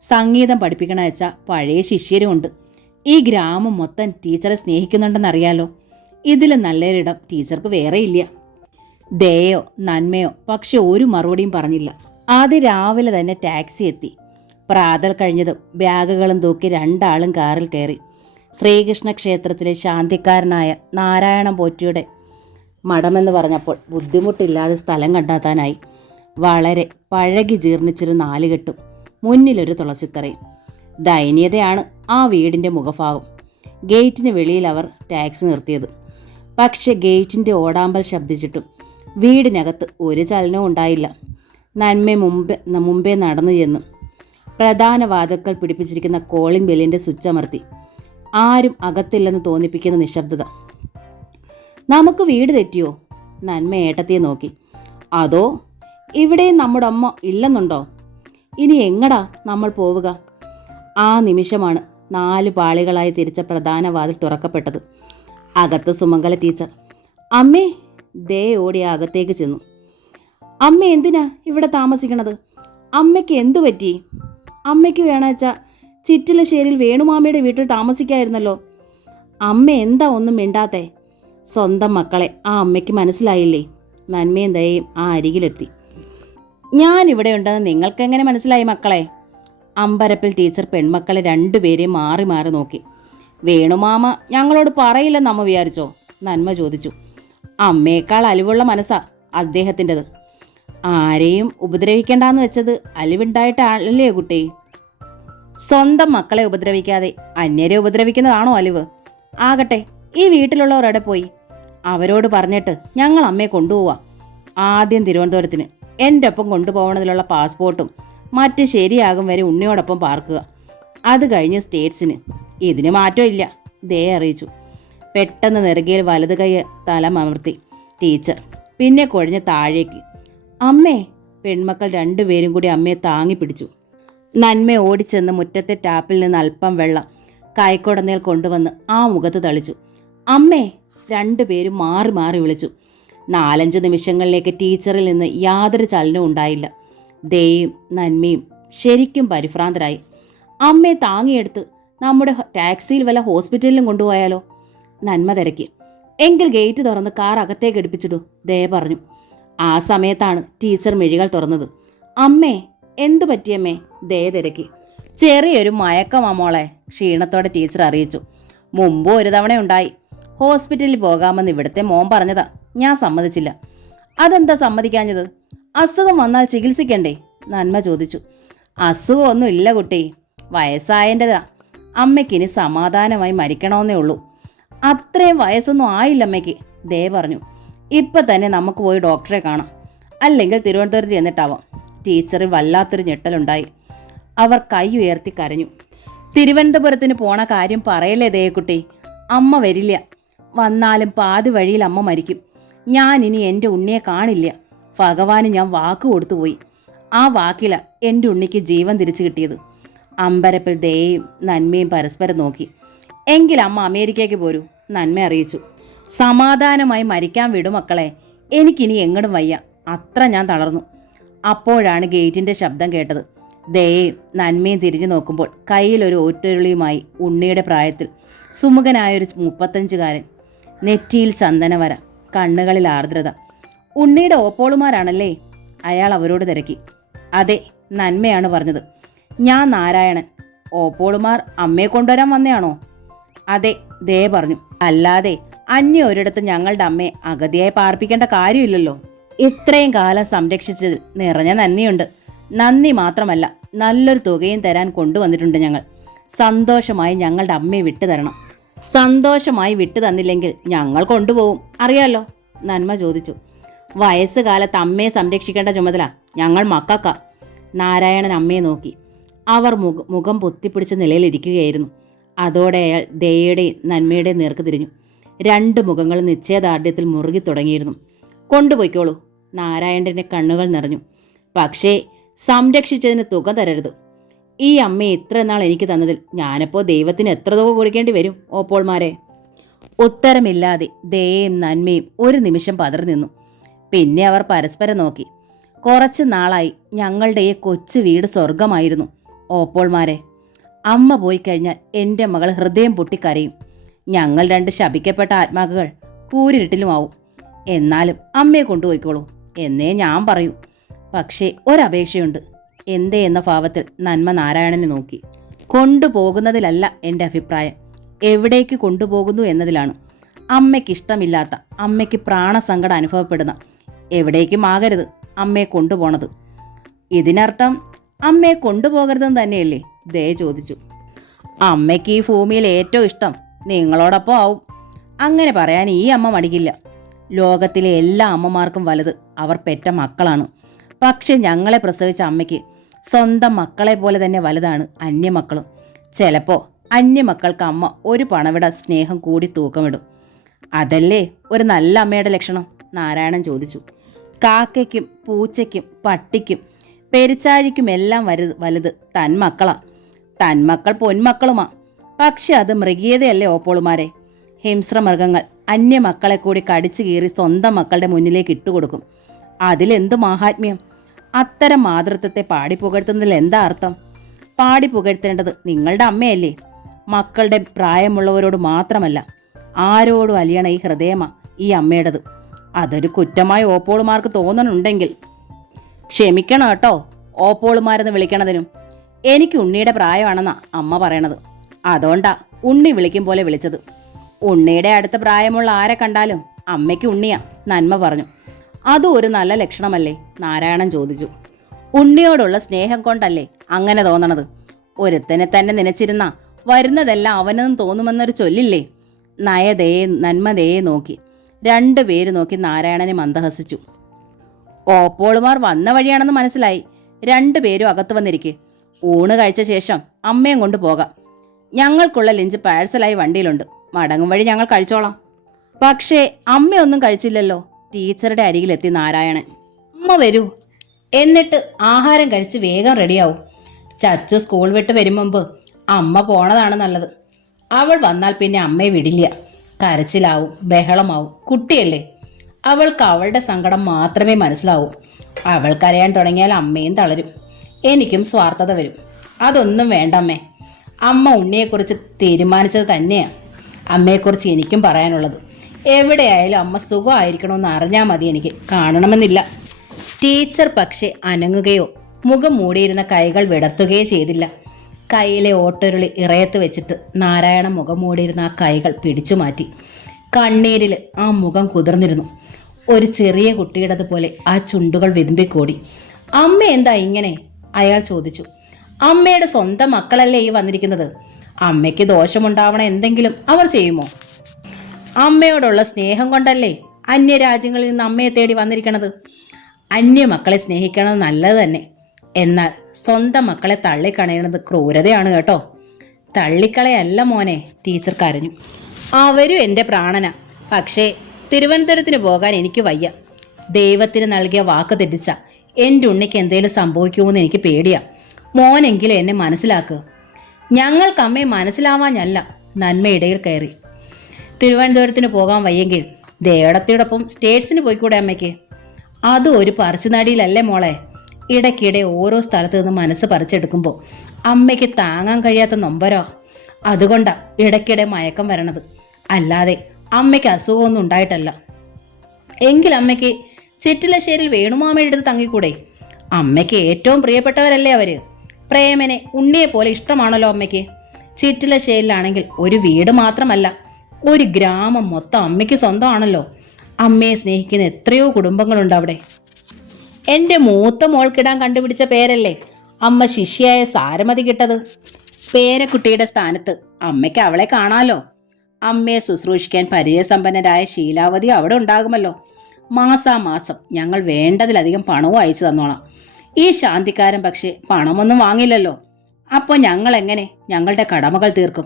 സംഗീതം പഠിപ്പിക്കണ വെച്ചാൽ പഴയ ശിഷ്യരുമുണ്ട്. ഈ ഗ്രാമം മൊത്തം ടീച്ചറെ സ്നേഹിക്കുന്നുണ്ടെന്നറിയാലോ. ഇതിലും നല്ലൊരിടം ടീച്ചർക്ക് വേറെയില്ല. ദയോ നന്മയോ പക്ഷെ ഒരു മറുപടിയും പറഞ്ഞില്ല. ആദ്യം രാവിലെ തന്നെ ടാക്സി എത്തി. പ്രാതൽ കഴിഞ്ഞതും ബാഗുകളും തൂക്കി 2 ആളും കാറിൽ കയറി. ശ്രീകൃഷ്ണ ക്ഷേത്രത്തിലെ ശാന്തിക്കാരനായ നാരായണ പോറ്റിയുടെ മഠമെന്ന് പറഞ്ഞപ്പോൾ ബുദ്ധിമുട്ടില്ലാതെ സ്ഥലം കണ്ടെത്താനായി. വളരെ പഴകി ജീർണിച്ചൊരു 4 കെട്ടും മുന്നിലൊരു തുളസിത്തറയും. ദയനീയതയാണ് ആ വീടിൻ്റെ മുഖഭാഗം. ഗേറ്റിന് വെളിയിൽ അവർ ടാക്സി നിർത്തിയത്. പക്ഷെ ഗേറ്റിൻ്റെ ഓടാമ്പൽ ശബ്ദിച്ചിട്ടും വീടിനകത്ത് ഒരു ചലനവും ഉണ്ടായില്ല. നന്മ മുമ്പേ നടന്നു ചെന്നു പ്രധാന വാതിൽക്കൽ പിടിപ്പിച്ചിരിക്കുന്ന കോളിംഗ് ബെല്ലിൻ്റെ സ്വിച്ച് അമർത്തി. ആരും അകത്തില്ലെന്ന് തോന്നിപ്പിക്കുന്ന നിശബ്ദത. നമുക്ക് വീട് തെറ്റിയോ? നന്മ ഏട്ടത്തിയെ നോക്കി. അതോ ഇവിടെയും നമ്മുടെ അമ്മ ഇല്ലെന്നുണ്ടോ? ഇനി എങ്ങടാ നമ്മൾ പോവുക? ആ നിമിഷമാണ് 4 പാളികളായി തിരിച്ച പ്രധാന വാതിൽ തുറക്കപ്പെട്ടത്. അകത്ത് സുമംഗല ടീച്ചർ. അമ്മേ! ദേ ഓടി അകത്തേക്ക് ചെന്നു. അമ്മ എന്തിനാ ഇവിടെ താമസിക്കണത്? അമ്മയ്ക്ക് എന്തു പറ്റി? അമ്മയ്ക്ക് വേണമെച്ചാൽ ചിറ്റിലശ്ശേരിയിൽ വേണുമാമയുടെ വീട്ടിൽ താമസിക്കായിരുന്നല്ലോ. അമ്മ എന്താ ഒന്നും മിണ്ടാത്തേ? സ്വന്തം മക്കളെ ആ അമ്മയ്ക്ക് മനസ്സിലായില്ലേ? നന്മയും ദയയും ആ അരികിലെത്തി. ഞാനിവിടെ ഉണ്ടെന്ന് നിങ്ങൾക്കെങ്ങനെ മനസ്സിലായി മക്കളെ? അമ്പരപ്പിൽ ടീച്ചർ പെൺമക്കളെ 2 പേരെയും മാറി മാറി നോക്കി. വേണുമാമ ഞങ്ങളോട് പറയില്ലെന്ന് അമ്മ വിചാരിച്ചോ? നന്മ ചോദിച്ചു. അമ്മയേക്കാൾ അലിവുള്ള മനസ്സാ അദ്ദേഹത്തിൻ്റെത്. ആരെയും ഉപദ്രവിക്കേണ്ടെന്ന് വെച്ചത് അലിവുണ്ടായിട്ടല്ലേ കുട്ടി? സ്വന്തം മക്കളെ ഉപദ്രവിക്കാതെ അന്യരെ ഉപദ്രവിക്കുന്നതാണോ അലിവ്? ആകട്ടെ, ഈ വീട്ടിലുള്ളവരവിടെ പോയി? അവരോട് പറഞ്ഞിട്ട് ഞങ്ങൾ അമ്മയെ കൊണ്ടുപോവാം. ആദ്യം തിരുവനന്തപുരത്തിന് എൻ്റെ ഒപ്പം കൊണ്ടുപോകണതിലുള്ള പാസ്പോർട്ടും മറ്റ് ശരിയാകും വരെ ഉണ്ണിയോടൊപ്പം പാർക്കുക. അത് കഴിഞ്ഞ് സ്റ്റേറ്റ്സിന്. ഇതിന് മാറ്റമില്ല, ദേ അറിയിച്ചു. പെട്ടെന്ന് നെറുകയിൽ വലത് കൈ തലമർത്തി ടീച്ചർ. പിന്നെ കുഴഞ്ഞ് താഴേക്ക്. അമ്മേ! പെൺമക്കൾ 2 പേരും കൂടി അമ്മയെ താങ്ങി പിടിച്ചു. നന്മ ഓടിച്ചെന്ന് മുറ്റത്തെ ടാപ്പിൽ നിന്ന് അല്പം വെള്ളം കൈക്കുടന്നേൽ കൊണ്ടുവന്ന് ആ മുഖത്ത് തളിച്ചു. അമ്മേ! 2 പേരും മാറി മാറി വിളിച്ചു. 4-5 നിമിഷങ്ങളിലേക്ക് ടീച്ചറിൽ നിന്ന് യാതൊരു ചലനവും ഉണ്ടായില്ല. ദയയും നന്മയും ശരിക്കും പരിഭ്രാന്തരായി. അമ്മയെ താങ്ങിയെടുത്ത് നമ്മുടെ ടാക്സിയിൽ വല്ല ഹോസ്പിറ്റലിലും കൊണ്ടുപോയാലോ? നന്മ തിരക്കി. എങ്കിൽ ഗേറ്റ് തുറന്ന് കാർ അകത്തേക്ക് എടുപ്പിച്ചിടൂ, ദയ പറഞ്ഞു. ആ സമയത്താണ് ടീച്ചർ മിഴികൾ തുറന്നത്. അമ്മേ! എന്തു പറ്റിയമ്മേ? ദയ തിരക്കി. ചെറിയൊരു മയക്കമാ മോളെ, ക്ഷീണത്തോടെ ടീച്ചർ അറിയിച്ചു. മുമ്പ് ഒരു തവണ ഉണ്ടായി. ഹോസ്പിറ്റലിൽ പോകാമെന്ന് ഇവിടുത്തെ മോൻ പറഞ്ഞതാ. ഞാൻ സമ്മതിച്ചില്ല. അതെന്താ സമ്മതിക്കാഞ്ഞത്? അസുഖം വന്നാൽ ചികിത്സിക്കണ്ടേ? നന്മ ചോദിച്ചു. അസുഖമൊന്നും ഇല്ല കുട്ടി, വയസ്സായൻ്റെതാ. അമ്മയ്ക്കിനി സമാധാനമായി മരിക്കണമെന്നേ ഉള്ളൂ. അത്രയും വയസ്സൊന്നും ആയില്ല അമ്മയ്ക്ക്, ദേ പറഞ്ഞു. ഇപ്പം തന്നെ നമുക്ക് പോയി ഡോക്ടറെ കാണാം, അല്ലെങ്കിൽ തിരുവനന്തപുരത്ത് ചെന്നിട്ടാവാം. ടീച്ചറിൽ വല്ലാത്തൊരു ഞെട്ടലുണ്ടായി. അവർ കൈ ഉയർത്തി കരഞ്ഞു. തിരുവനന്തപുരത്തിന് പോണ കാര്യം പറയല്ലേ ദേയക്കുട്ടി. അമ്മ വരില്ല. വന്നാലും പാതി വഴിയിൽ അമ്മ മരിക്കും. ഞാനിനി എൻ്റെ ഉണ്ണിയെ കാണില്ല. ഭഗവാന് ഞാൻ വാക്ക് കൊടുത്തുപോയി. ആ വാക്കില എൻ്റെ ഉണ്ണിക്ക് ജീവൻ തിരിച്ചു കിട്ടിയത്. അമ്പരപ്പിൽ ദയയും നന്മയും പരസ്പരം നോക്കി. എങ്കിൽ അമ്മ അമേരിക്കയ്ക്ക് പോരൂ, നന്മ അറിയിച്ചു. സമാധാനമായി മരിക്കാൻ വിടും മക്കളെ, എനിക്കിനി എങ്ങടും വയ്യ, അത്ര ഞാൻ തളർന്നു. അപ്പോഴാണ് ഗേറ്റിൻ്റെ ശബ്ദം കേട്ടത്. ദയയും നന്മയും തിരിഞ്ഞു നോക്കുമ്പോൾ കയ്യിലൊരു ഓറ്റുരുളിയുമായി ഉണ്ണിയുടെ പ്രായത്തിൽ സുമുഖനായൊരു 35കാരൻ. നെറ്റിയിൽ ചന്ദനവര, കണ്ണുകളിൽ ആർദ്രത. ഉണ്ണിയുടെ ഓപ്പോളുമാരാണല്ലേ? അയാൾ അവരോട് തിരക്കി. അതെ, നന്മയാണ് പറഞ്ഞത്. ഞാൻ നാരായണൻ. ഓപ്പോളുമാർ അമ്മയെ കൊണ്ടുവരാൻ വന്നയാണോ? അതെ, ദേ പറഞ്ഞു. അല്ലാതെ അന്യ ഒരിടത്ത് ഞങ്ങളുടെ അമ്മയെ അഗതിയായി പാർപ്പിക്കേണ്ട കാര്യമില്ലല്ലോ. ഇത്രയും കാലം സംരക്ഷിച്ചതിൽ നിറഞ്ഞ നന്ദിയുണ്ട്. നന്ദി മാത്രമല്ല, നല്ലൊരു തുകയും തരാൻ കൊണ്ടുവന്നിട്ടുണ്ട് ഞങ്ങൾ. സന്തോഷമായി ഞങ്ങളുടെ അമ്മയെ വിട്ടു തരണം. സന്തോഷമായി വിട്ടു തന്നില്ലെങ്കിൽ ഞങ്ങൾ കൊണ്ടുപോകും, അറിയാലോ? നന്മ ചോദിച്ചു. വയസ്സുകാലത്ത് അമ്മയെ സംരക്ഷിക്കേണ്ട ചുമതല ഞങ്ങൾ മക്കൾക്കാ. നാരായണൻ അമ്മയെ നോക്കി. അവർ മുഖം പൊത്തിപ്പിടിച്ച നിലയിലിരിക്കുകയായിരുന്നു. അതോടെ അയാൾ ദയയുടെയും നന്മയുടെയും നേർക്ക് തിരിഞ്ഞു. 2 മുഖങ്ങൾ നിശ്ചയദാർഢ്യത്തിൽ മുറുകി തുടങ്ങിയിരുന്നു. കൊണ്ടുപോയിക്കോളൂ. നാരായണൻ്റെ കണ്ണുകൾ നിറഞ്ഞു. പക്ഷേ സംരക്ഷിച്ചതിന് തുക തരരുത്. ഈ അമ്മയെ ഇത്ര നാൾ എനിക്ക് തന്നതിൽ ഞാനപ്പോൾ ദൈവത്തിന് എത്ര തുക കൊടുക്കേണ്ടി വരും ഓപ്പോൾമാരെ? ഉത്തരമില്ലാതെ ദയയും നന്മയും ഒരു നിമിഷം പതറി നിന്നു. പിന്നെ അവർ പരസ്പരം നോക്കി. കുറച്ച് നാളായി ഞങ്ങളുടെ ഈ കൊച്ചു വീട് സ്വർഗമായിരുന്നു ഓപ്പോൾമാരെ. അമ്മ പോയി കഴിഞ്ഞാൽ എൻ്റെ മകൾ ഹൃദയം പൊട്ടിക്കരയും. ഞങ്ങൾ 2 ശപിക്കപ്പെട്ട ആത്മാക്കൾ കൂരിരുട്ടിലുമാവും. എന്നാലും അമ്മയെ കൊണ്ടുപോയിക്കോളൂ എന്നേ ഞാൻ പറയൂ. പക്ഷേ ഒരപേക്ഷയുണ്ട്. എന്തേ എന്ന ഭാവത്തിൽ നന്മ നാരായണനെ നോക്കി. കൊണ്ടുപോകുന്നതിലല്ല എൻ്റെ അഭിപ്രായം, എവിടേക്ക് കൊണ്ടുപോകുന്നു എന്നതിലാണ്. അമ്മയ്ക്കിഷ്ടമില്ലാത്ത, അമ്മയ്ക്ക് പ്രാണസങ്കടം അനുഭവപ്പെടുന്ന എവിടേക്കും ആകരുത് അമ്മയെ കൊണ്ടുപോണത്. ഇതിനർത്ഥം അമ്മയെ കൊണ്ടുപോകരുതെന്ന് തന്നെയല്ലേ? ദയ ചോദിച്ചു. അമ്മയ്ക്ക് ഈ ഭൂമിയിൽ ഏറ്റവും ഇഷ്ടം നിങ്ങളോടൊപ്പം ആവും. അങ്ങനെ പറയാൻ ഈ അമ്മ മടിക്കില്ല. ലോകത്തിലെ എല്ലാ അമ്മമാർക്കും വലുത് അവർ പെറ്റ മക്കളാണ്. പക്ഷെ ഞങ്ങളെ പ്രസവിച്ച അമ്മയ്ക്ക് സ്വന്തം മക്കളെ പോലെ തന്നെ വലുതാണ് അന്യമക്കളും. ചിലപ്പോൾ അന്യമക്കൾക്ക് അമ്മ ഒരു പണവിട സ്നേഹം കൂടി തൂക്കമിടും. അതല്ലേ ഒരു നല്ല അമ്മയുടെ ലക്ഷണം? നാരായണൻ ചോദിച്ചു. കാക്കയ്ക്കും പൂച്ചയ്ക്കും പട്ടിക്കും പെരിച്ചാഴിക്കുമെല്ലാം വലുത് തന്മക്കളാ. തന്മക്കൾ പൊന്മക്കളുമാ. പക്ഷെ അത് മൃഗീയതയല്ലേ ഓപ്പോളുമാരെ? ഹിംസ്രമൃഗങ്ങൾ അന്യമക്കളെ കൂടി കടിച്ചു കീറി സ്വന്തം മക്കളുടെ മുന്നിലേക്ക് ഇട്ടുകൊടുക്കും. അതിലെന്തു മാഹാത്മ്യം? അത്തരം മാതൃത്വത്തെ പാടിപ്പുകഴ്ത്തുന്നതിൽ എന്താ അർത്ഥം? പാടിപ്പുകഴ്ത്തേണ്ടത് നിങ്ങളുടെ അമ്മയല്ലേ? മക്കളുടെ പ്രായമുള്ളവരോട് മാത്രമല്ല, ആരോടും അലിയണ ഈ ഹൃദയമാ ഈ അമ്മയുടേത്. അതൊരു കുറ്റമായി ഓപ്പോളുമാർക്ക് തോന്നണുണ്ടെങ്കിൽ ക്ഷമിക്കണം കേട്ടോ ഓപ്പോളുമാരെന്ന് വിളിക്കണതിനും. എനിക്ക് ഉണ്ണിയുടെ പ്രായമാണെന്നാ അമ്മ പറയണത്. അതുകൊണ്ടാ ഉണ്ണി വിളിക്കും പോലെ വിളിച്ചത്. ഉണ്ണിയുടെ അടുത്ത പ്രായമുള്ള ആരെ കണ്ടാലും അമ്മയ്ക്ക് ഉണ്ണിയാ, നന്മ പറഞ്ഞു. അതും ഒരു നല്ല ലക്ഷണമല്ലേ? നാരായണൻ ചോദിച്ചു. ഉണ്ണിയോടുള്ള സ്നേഹം കൊണ്ടല്ലേ അങ്ങനെ തോന്നണത്? ഒരുത്തനെ തന്നെ നനച്ചിരുന്ന വരുന്നതെല്ലാം അവനെന്നും തോന്നുമെന്നൊരു ചൊല്ലില്ലേ? നയതയെ നന്മതയെ നോക്കി 2 പേര് നോക്കി നാരായണനെ മന്ദഹസിച്ചു. ഓപ്പോളുമാർ വന്ന വഴിയാണെന്ന് മനസ്സിലായി. 2 പേരും അകത്ത് വന്നിരിക്കെ. ഊണ് കഴിച്ച ശേഷം അമ്മയും കൊണ്ട് പോകാം. ഞങ്ങൾക്കുള്ള ലഞ്ച് പാഴ്സലായി വണ്ടിയിലുണ്ട്. മടങ്ങും വഴി ഞങ്ങൾ കഴിച്ചോളാം. പക്ഷേ അമ്മയൊന്നും കഴിച്ചില്ലല്ലോ. ടീച്ചറുടെ അരികിലെത്തി നാരായണൻ. അമ്മ വരൂ, എന്നിട്ട് ആഹാരം കഴിച്ച് വേഗം റെഡിയാവും. ചച്ചു സ്കൂൾ വിട്ട് വരും മുമ്പ് അമ്മ പോണതാണ് നല്ലത്. അവൾ വന്നാൽ പിന്നെ അമ്മയെ വിടില്ല. കരച്ചിലാവും, ബഹളമാവും. കുട്ടിയല്ലേ, അവൾക്ക് അവളുടെ സങ്കടം മാത്രമേ മനസ്സിലാവൂ. അവൾ കരയാൻ തുടങ്ങിയാൽ അമ്മയും തളരും. എനിക്കും സ്വാർത്ഥത വരും. അതൊന്നും വേണ്ടമ്മേ. അമ്മ ഉണ്ണിയെക്കുറിച്ച് തീരുമാനിച്ചത് തന്നെയാണ് അമ്മയെക്കുറിച്ച് എനിക്കും പറയാനുള്ളത്. എവിടെയായാലും അമ്മ സുഖമായിരിക്കണമെന്ന് അറിഞ്ഞാൽ മതി, എനിക്ക് കാണണമെന്നില്ല. ടീച്ചർ പക്ഷെ അനങ്ങുകയോ മുഖം മൂടിയിരുന്ന കൈകൾ വിടർത്തുകയോ ചെയ്തില്ല. കയ്യിലെ ഓട്ടൊരുളി ഇറയത്ത് വെച്ചിട്ട് നാരായണൻ മുഖം മൂടിയിരുന്ന ആ കൈകൾ പിടിച്ചു മാറ്റി. കണ്ണീരിൽ ആ മുഖം കുതിർന്നിരുന്നു. ഒരു ചെറിയ കുട്ടിയുടേതുപോലെ ആ ചുണ്ടുകൾ വിതുമ്പിക്കോടി. അമ്മ എന്താ ഇങ്ങനെ? അയാൾ ചോദിച്ചു. അമ്മയുടെ സ്വന്തം മക്കളല്ലേ ഈ വന്നിരിക്കുന്നത്. അമ്മയ്ക്ക് ദോഷമുണ്ടാവണ എന്തെങ്കിലും അവർ ചെയ്യുമോ? അമ്മയോടുള്ള സ്നേഹം കൊണ്ടല്ലേ അന്യരാജ്യങ്ങളിൽ നിന്ന് അമ്മയെ തേടി വന്നിരിക്കണത്. അന്യമക്കളെ സ്നേഹിക്കണത് നല്ലത് തന്നെ. എന്നാൽ സ്വന്തം മക്കളെ തള്ളിക്കളയണത് ക്രൂരതയാണ് കേട്ടോ. തള്ളിക്കളയല്ല മോനെ, ടീച്ചർ കരഞ്ഞു. അവരും എൻ്റെ പ്രാണന. പക്ഷേ തിരുവനന്തപുരത്തിന് പോകാൻ എനിക്ക് വയ്യ. ദൈവത്തിന് നൽകിയ വാക്ക് തെറ്റിച്ച എൻ്റെ ഉണ്ണിക്ക് എന്തെങ്കിലും സംഭവിക്കുമെന്ന് എനിക്ക് പേടിയാ. മോനെങ്കിലും എന്നെ മനസ്സിലാക്കുക. ഞങ്ങൾക്ക് അമ്മയെ മനസ്സിലാവാഞ്ഞല്ല, നന്മ ഇടയിൽ കയറി. തിരുവനന്തപുരത്തിന് പോകാൻ വയ്യെങ്കിൽ ദേവടത്തിയോടൊപ്പം സ്റ്റേറ്റ്സിന് പോയിക്കൂടെ അമ്മയ്ക്ക്? അതും ഒരു പറിച്ചുനാടിയിലല്ലേ മോളെ? ഇടയ്ക്കിടെ ഓരോ സ്ഥലത്ത് നിന്ന് മനസ്സ് പറിച്ചെടുക്കുമ്പോൾ അമ്മയ്ക്ക് താങ്ങാൻ കഴിയാത്ത നൊമ്പരോ. അതുകൊണ്ടാ ഇടയ്ക്കിടെ മയക്കം വരണത്. അല്ലാതെ അമ്മയ്ക്ക് അസുഖമൊന്നും ഉണ്ടായിട്ടല്ല. എങ്കിൽ അമ്മയ്ക്ക് ചിറ്റിലശ്ശേരിയിൽ വേണുമാമയുടെ അടുത്ത് തങ്ങിക്കൂടെ? അമ്മയ്ക്ക് ഏറ്റവും പ്രിയപ്പെട്ടവരല്ലേ അവര്. പ്രേമനെ ഉണ്ണിയെ പോലെ ഇഷ്ടമാണല്ലോ അമ്മയ്ക്ക്. ചിറ്റിലശ്ശേരിയിലാണെങ്കിൽ ഒരു വീട് മാത്രമല്ല, ഒരു ഗ്രാമം മൊത്തം അമ്മയ്ക്ക് സ്വന്തമാണല്ലോ. അമ്മയെ സ്നേഹിക്കുന്ന എത്രയോ കുടുംബങ്ങളുണ്ട് അവിടെ. എൻ്റെ മൂത്ത മോൾക്കിടാൻ കണ്ടുപിടിച്ച പേരല്ലേ അമ്മ ശിഷ്യായ സാരമതി കിട്ടത്. പേരക്കുട്ടിയുടെ സ്ഥാനത്ത് അമ്മയ്ക്ക് അവളെ കാണാലോ. അമ്മയെ ശുശ്രൂഷിക്കാൻ പരിചയസമ്പന്നരായ ശീലാവതി അവിടെ ഉണ്ടാകുമല്ലോ. മാസാമാസം ഞങ്ങൾ വേണ്ടതിലധികം പണവും അയച്ചു തന്നോളാം. ഈ ശാന്തിക്കാരൻ പക്ഷേ പണമൊന്നും വാങ്ങില്ലല്ലോ. അപ്പോൾ ഞങ്ങൾ എങ്ങനെ ഞങ്ങളുടെ കടമകൾ തീർക്കും?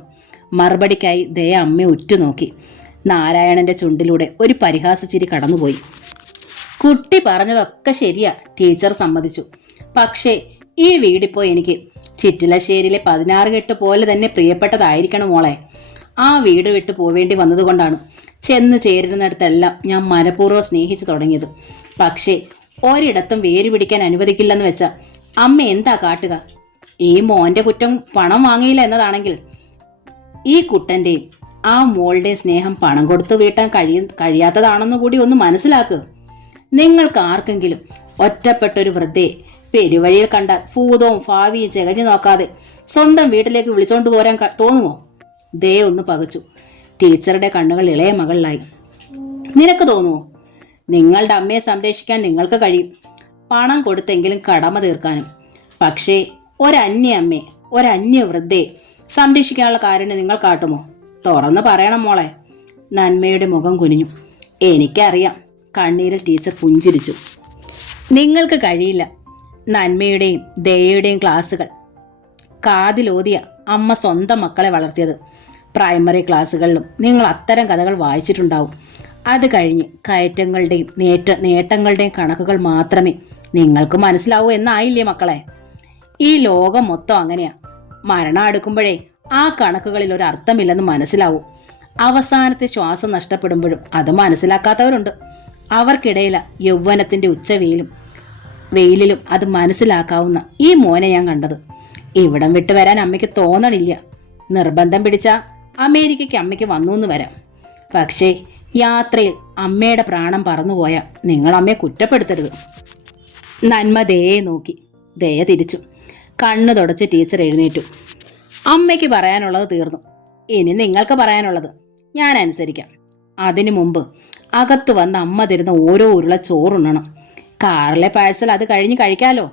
മറുപടിക്കായി ദയ അമ്മയെ ഉറ്റുനോക്കി. നാരായണന്റെ ചുണ്ടിലൂടെ ഒരു പരിഹാസച്ചിരി കടന്നുപോയി. കുട്ടി പറഞ്ഞതൊക്കെ ശരിയാ, ടീച്ചർ സമ്മതിച്ചു. പക്ഷേ ഈ വീടിപ്പോൾ എനിക്ക് ചിറ്റിലശ്ശേരിയിലെ 16 കെട്ട് പോലെ തന്നെ പ്രിയപ്പെട്ടതായിരിക്കണം മോളെ. ആ വീട് വിട്ടു പോവേണ്ടി വന്നതുകൊണ്ടാണ് ചെന്ന് ചേരുന്നിടത്തെല്ലാം ഞാൻ മനഃപൂർവ്വം സ്നേഹിച്ചു തുടങ്ങിയത്. പക്ഷേ ഒരിടത്തും വേര് പിടിക്കാൻ അനുവദിക്കില്ലെന്ന് വെച്ചാൽ അമ്മ എന്താ കാട്ടുക? ഈ മോൻ്റെ കുറ്റം പണം വാങ്ങിയില്ല എന്നതാണെങ്കിൽ ഈ കുട്ടൻ്റെയും ആ മോളുടെയും സ്നേഹം പണം കൊടുത്തു വീട്ടാൻ കഴിയാത്തതാണെന്ന് കൂടി ഒന്ന് മനസ്സിലാക്കുക. നിങ്ങൾക്ക് ആർക്കെങ്കിലും ഒറ്റപ്പെട്ടൊരു വൃദ്ധയെ പെരുവഴിയിൽ കണ്ടാൽ ഭൂതവും ഭാവിയും ചെകഞ്ഞു നോക്കാതെ സ്വന്തം വീട്ടിലേക്ക് വിളിച്ചോണ്ട് പോരാൻ തോന്നുമോ? ദേ ഒന്ന് പകച്ചു. ടീച്ചറുടെ കണ്ണുകൾ ഇളയ മകളിലായി. നിനക്ക് തോന്നുമോ? നിങ്ങളുടെ അമ്മയെ സംരക്ഷിക്കാൻ നിങ്ങൾക്ക് കഴിയും, പണം കൊടുത്തെങ്കിലും കടമ തീർക്കാനും. പക്ഷേ ഒരന്യ അമ്മയെ, ഒരന്യ വൃദ്ധയെ സംരക്ഷിക്കാനുള്ള കാര്യം നിങ്ങൾ കാട്ടുമോ? തുറന്ന് പറയണം മോളെ. നന്മയുടെ മുഖം കുനിഞ്ഞു. എനിക്കറിയാം. കണ്ണീരിൽ ടീച്ചർ പുഞ്ചിരിച്ചു. നിങ്ങൾക്ക് കഴിയില്ല. നന്മയുടെയും ദയയുടെയും ക്ലാസ്സുകൾ കാതിലോതിയ അമ്മ സ്വന്തം മക്കളെ വളർത്തിയത്. പ്രൈമറി ക്ലാസ്സുകളിലും നിങ്ങൾ അത്തരം കഥകൾ വായിച്ചിട്ടുണ്ടാവും. അത് കഴിഞ്ഞ് കയറ്റങ്ങളുടെയും നേട്ടങ്ങളുടെയും കണക്കുകൾ മാത്രമേ നിങ്ങൾക്ക് മനസ്സിലാവൂ എന്നായില്ലേ മക്കളെ? ഈ ലോകം മൊത്തം അങ്ങനെയാ. മരണം അടുക്കുമ്പോഴേ ആ കണക്കുകളിൽ ഒരു അർത്ഥമില്ലെന്ന് മനസ്സിലാവൂ. അവസാനത്തെ ശ്വാസം നഷ്ടപ്പെടുമ്പോഴും അത് മനസ്സിലാക്കാത്തവരുണ്ട്. അവർക്കിടയില യൗവനത്തിൻ്റെ വെയിലിലും അത് മനസ്സിലാക്കാവുന്ന ഈ മോനെ ഞാൻ കണ്ടത്. ഇവിടം വിട്ടു വരാൻ അമ്മയ്ക്ക് തോന്നണില്ല. നിർബന്ധം പിടിച്ചാൽ അമേരിക്കയ്ക്ക് അമ്മയ്ക്ക് വന്നു എന്ന് വരാം. പക്ഷേ യാത്രയിൽ അമ്മയുടെ പ്രാണം പറന്നുപോയാൽ നിങ്ങൾ അമ്മയെ കുറ്റപ്പെടുത്തരുത്. നന്മ ദയെ നോക്കി. ദയ തിരിച്ചു. കണ്ണു തുടച്ച് ടീച്ചർ എഴുന്നേറ്റു. അമ്മയ്ക്ക് പറയാനുള്ളത് തീർന്നു. ഇനി നിങ്ങൾക്ക് പറയാനുള്ളത് ഞാൻ അനുസരിക്കാം. അതിനു മുമ്പ് അകത്ത് വന്ന് അമ്മ തരുന്ന ഓരോ ഉരുള ചോറുണ്ണണം. കാറിലെ പാഴ്സൽ അത് കഴിഞ്ഞ് കഴിക്കാലോ.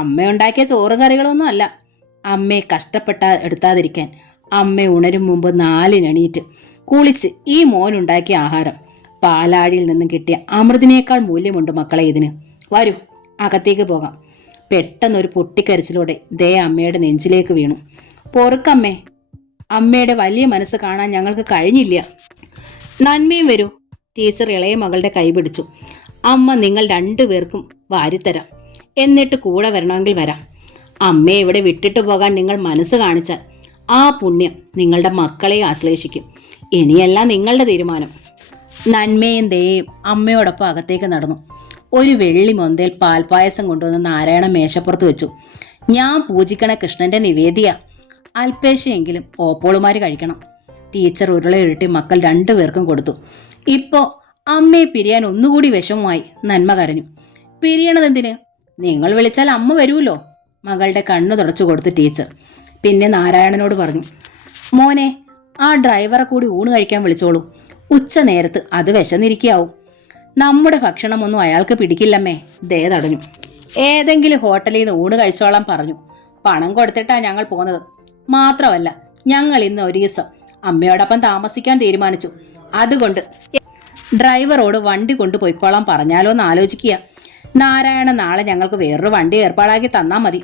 അമ്മ ഉണ്ടാക്കിയ ചോറും കറികളൊന്നും അല്ല. അമ്മയെ എടുത്താതിരിക്കാൻ അമ്മ ഉണരും മുമ്പ് 4-ന് എണീറ്റ് കുളിച്ച് ഈ മോനുണ്ടാക്കിയ ആഹാരം. പാലാഴിയിൽ നിന്നും കിട്ടിയ അമൃതിനേക്കാൾ മൂല്യമുണ്ട് മക്കളെ ഇതിന്. വരൂ, അകത്തേക്ക് പോകാം. പെട്ടെന്നൊരു പൊട്ടിക്കരച്ചിലൂടെ ദേ അമ്മയുടെ നെഞ്ചിലേക്ക് വീണു. പൊറുക്കമ്മേ, അമ്മയുടെ വലിയ മനസ്സ് കാണാൻ ഞങ്ങൾക്ക് കഴിഞ്ഞില്ല. നന്മയും വരൂ. ടീച്ചർ ഇളയ മകളുടെ കൈ പിടിച്ചു. അമ്മ നിങ്ങൾ 2 പേർക്കും വാരിത്തരാം. എന്നിട്ട് കൂടെ വരണമെങ്കിൽ വരാം. അമ്മയെ ഇവിടെ വിട്ടിട്ട് പോകാൻ നിങ്ങൾ മനസ്സ് കാണിച്ചാൽ ആ പുണ്യം നിങ്ങളുടെ മക്കളെ ആശ്ലേഷിക്കും. ഇനിയെല്ലാം നിങ്ങളുടെ തീരുമാനം. നന്മയും ദയയും അമ്മയോടൊപ്പം അകത്തേക്ക് നടന്നു. ഒരു വെള്ളി മൊന്തയിൽ പാൽപ്പായസം കൊണ്ടുവന്ന് നാരായണ മേശപ്പുറത്ത് വെച്ചു. ഞാൻ പൂജിക്കണ കൃഷ്ണന്റെ നിവേദിയ. അല്പേശയെങ്കിലും ഓപ്പോളുമാര് കഴിക്കണം. ടീച്ചർ ഉരുളയുരുട്ടി മക്കൾ 2 പേർക്കും കൊടുത്തു. ഇപ്പോൾ അമ്മയെ പിരിയാൻ ഒന്നുകൂടി വിഷമമായി. നന്മ കരഞ്ഞു. പിരിയണതെന്തിന്? നിങ്ങൾ വിളിച്ചാൽ അമ്മ വരുമല്ലോ. മകളുടെ കണ്ണ് തുടച്ചു കൊടുത്തു ടീച്ചർ. പിന്നെ നാരായണനോട് പറഞ്ഞു, മോനെ, ആ ഡ്രൈവറെ കൂടി ഊണ് കഴിക്കാൻ വിളിച്ചോളൂ. ഉച്ച നേരത്ത് അത് വിശന്നിരിക്കാവും. നമ്മുടെ ഭക്ഷണമൊന്നും അയാൾക്ക് പിടിക്കില്ലമ്മേ. ദേ തടഞ്ഞു. ഏതെങ്കിലും ഹോട്ടലിൽ നിന്ന് ഊണ് കഴിച്ചോളാൻ പറഞ്ഞു. പണം കൊടുത്തിട്ടാ ഞങ്ങൾ പോകുന്നത്. മാത്രമല്ല, ഞങ്ങൾ ഇന്ന് ഒരു ദിവസം അമ്മയോടൊപ്പം താമസിക്കാൻ തീരുമാനിച്ചു. അതുകൊണ്ട് ഡ്രൈവറോട് വണ്ടി കൊണ്ടുപോയിക്കോളാൻ പറഞ്ഞാലോ എന്ന് ആലോചിക്കുക. നാരായണ നാളെ ഞങ്ങൾക്ക് വേറൊരു വണ്ടി ഏർപ്പാടാക്കി തന്നാൽ മതി.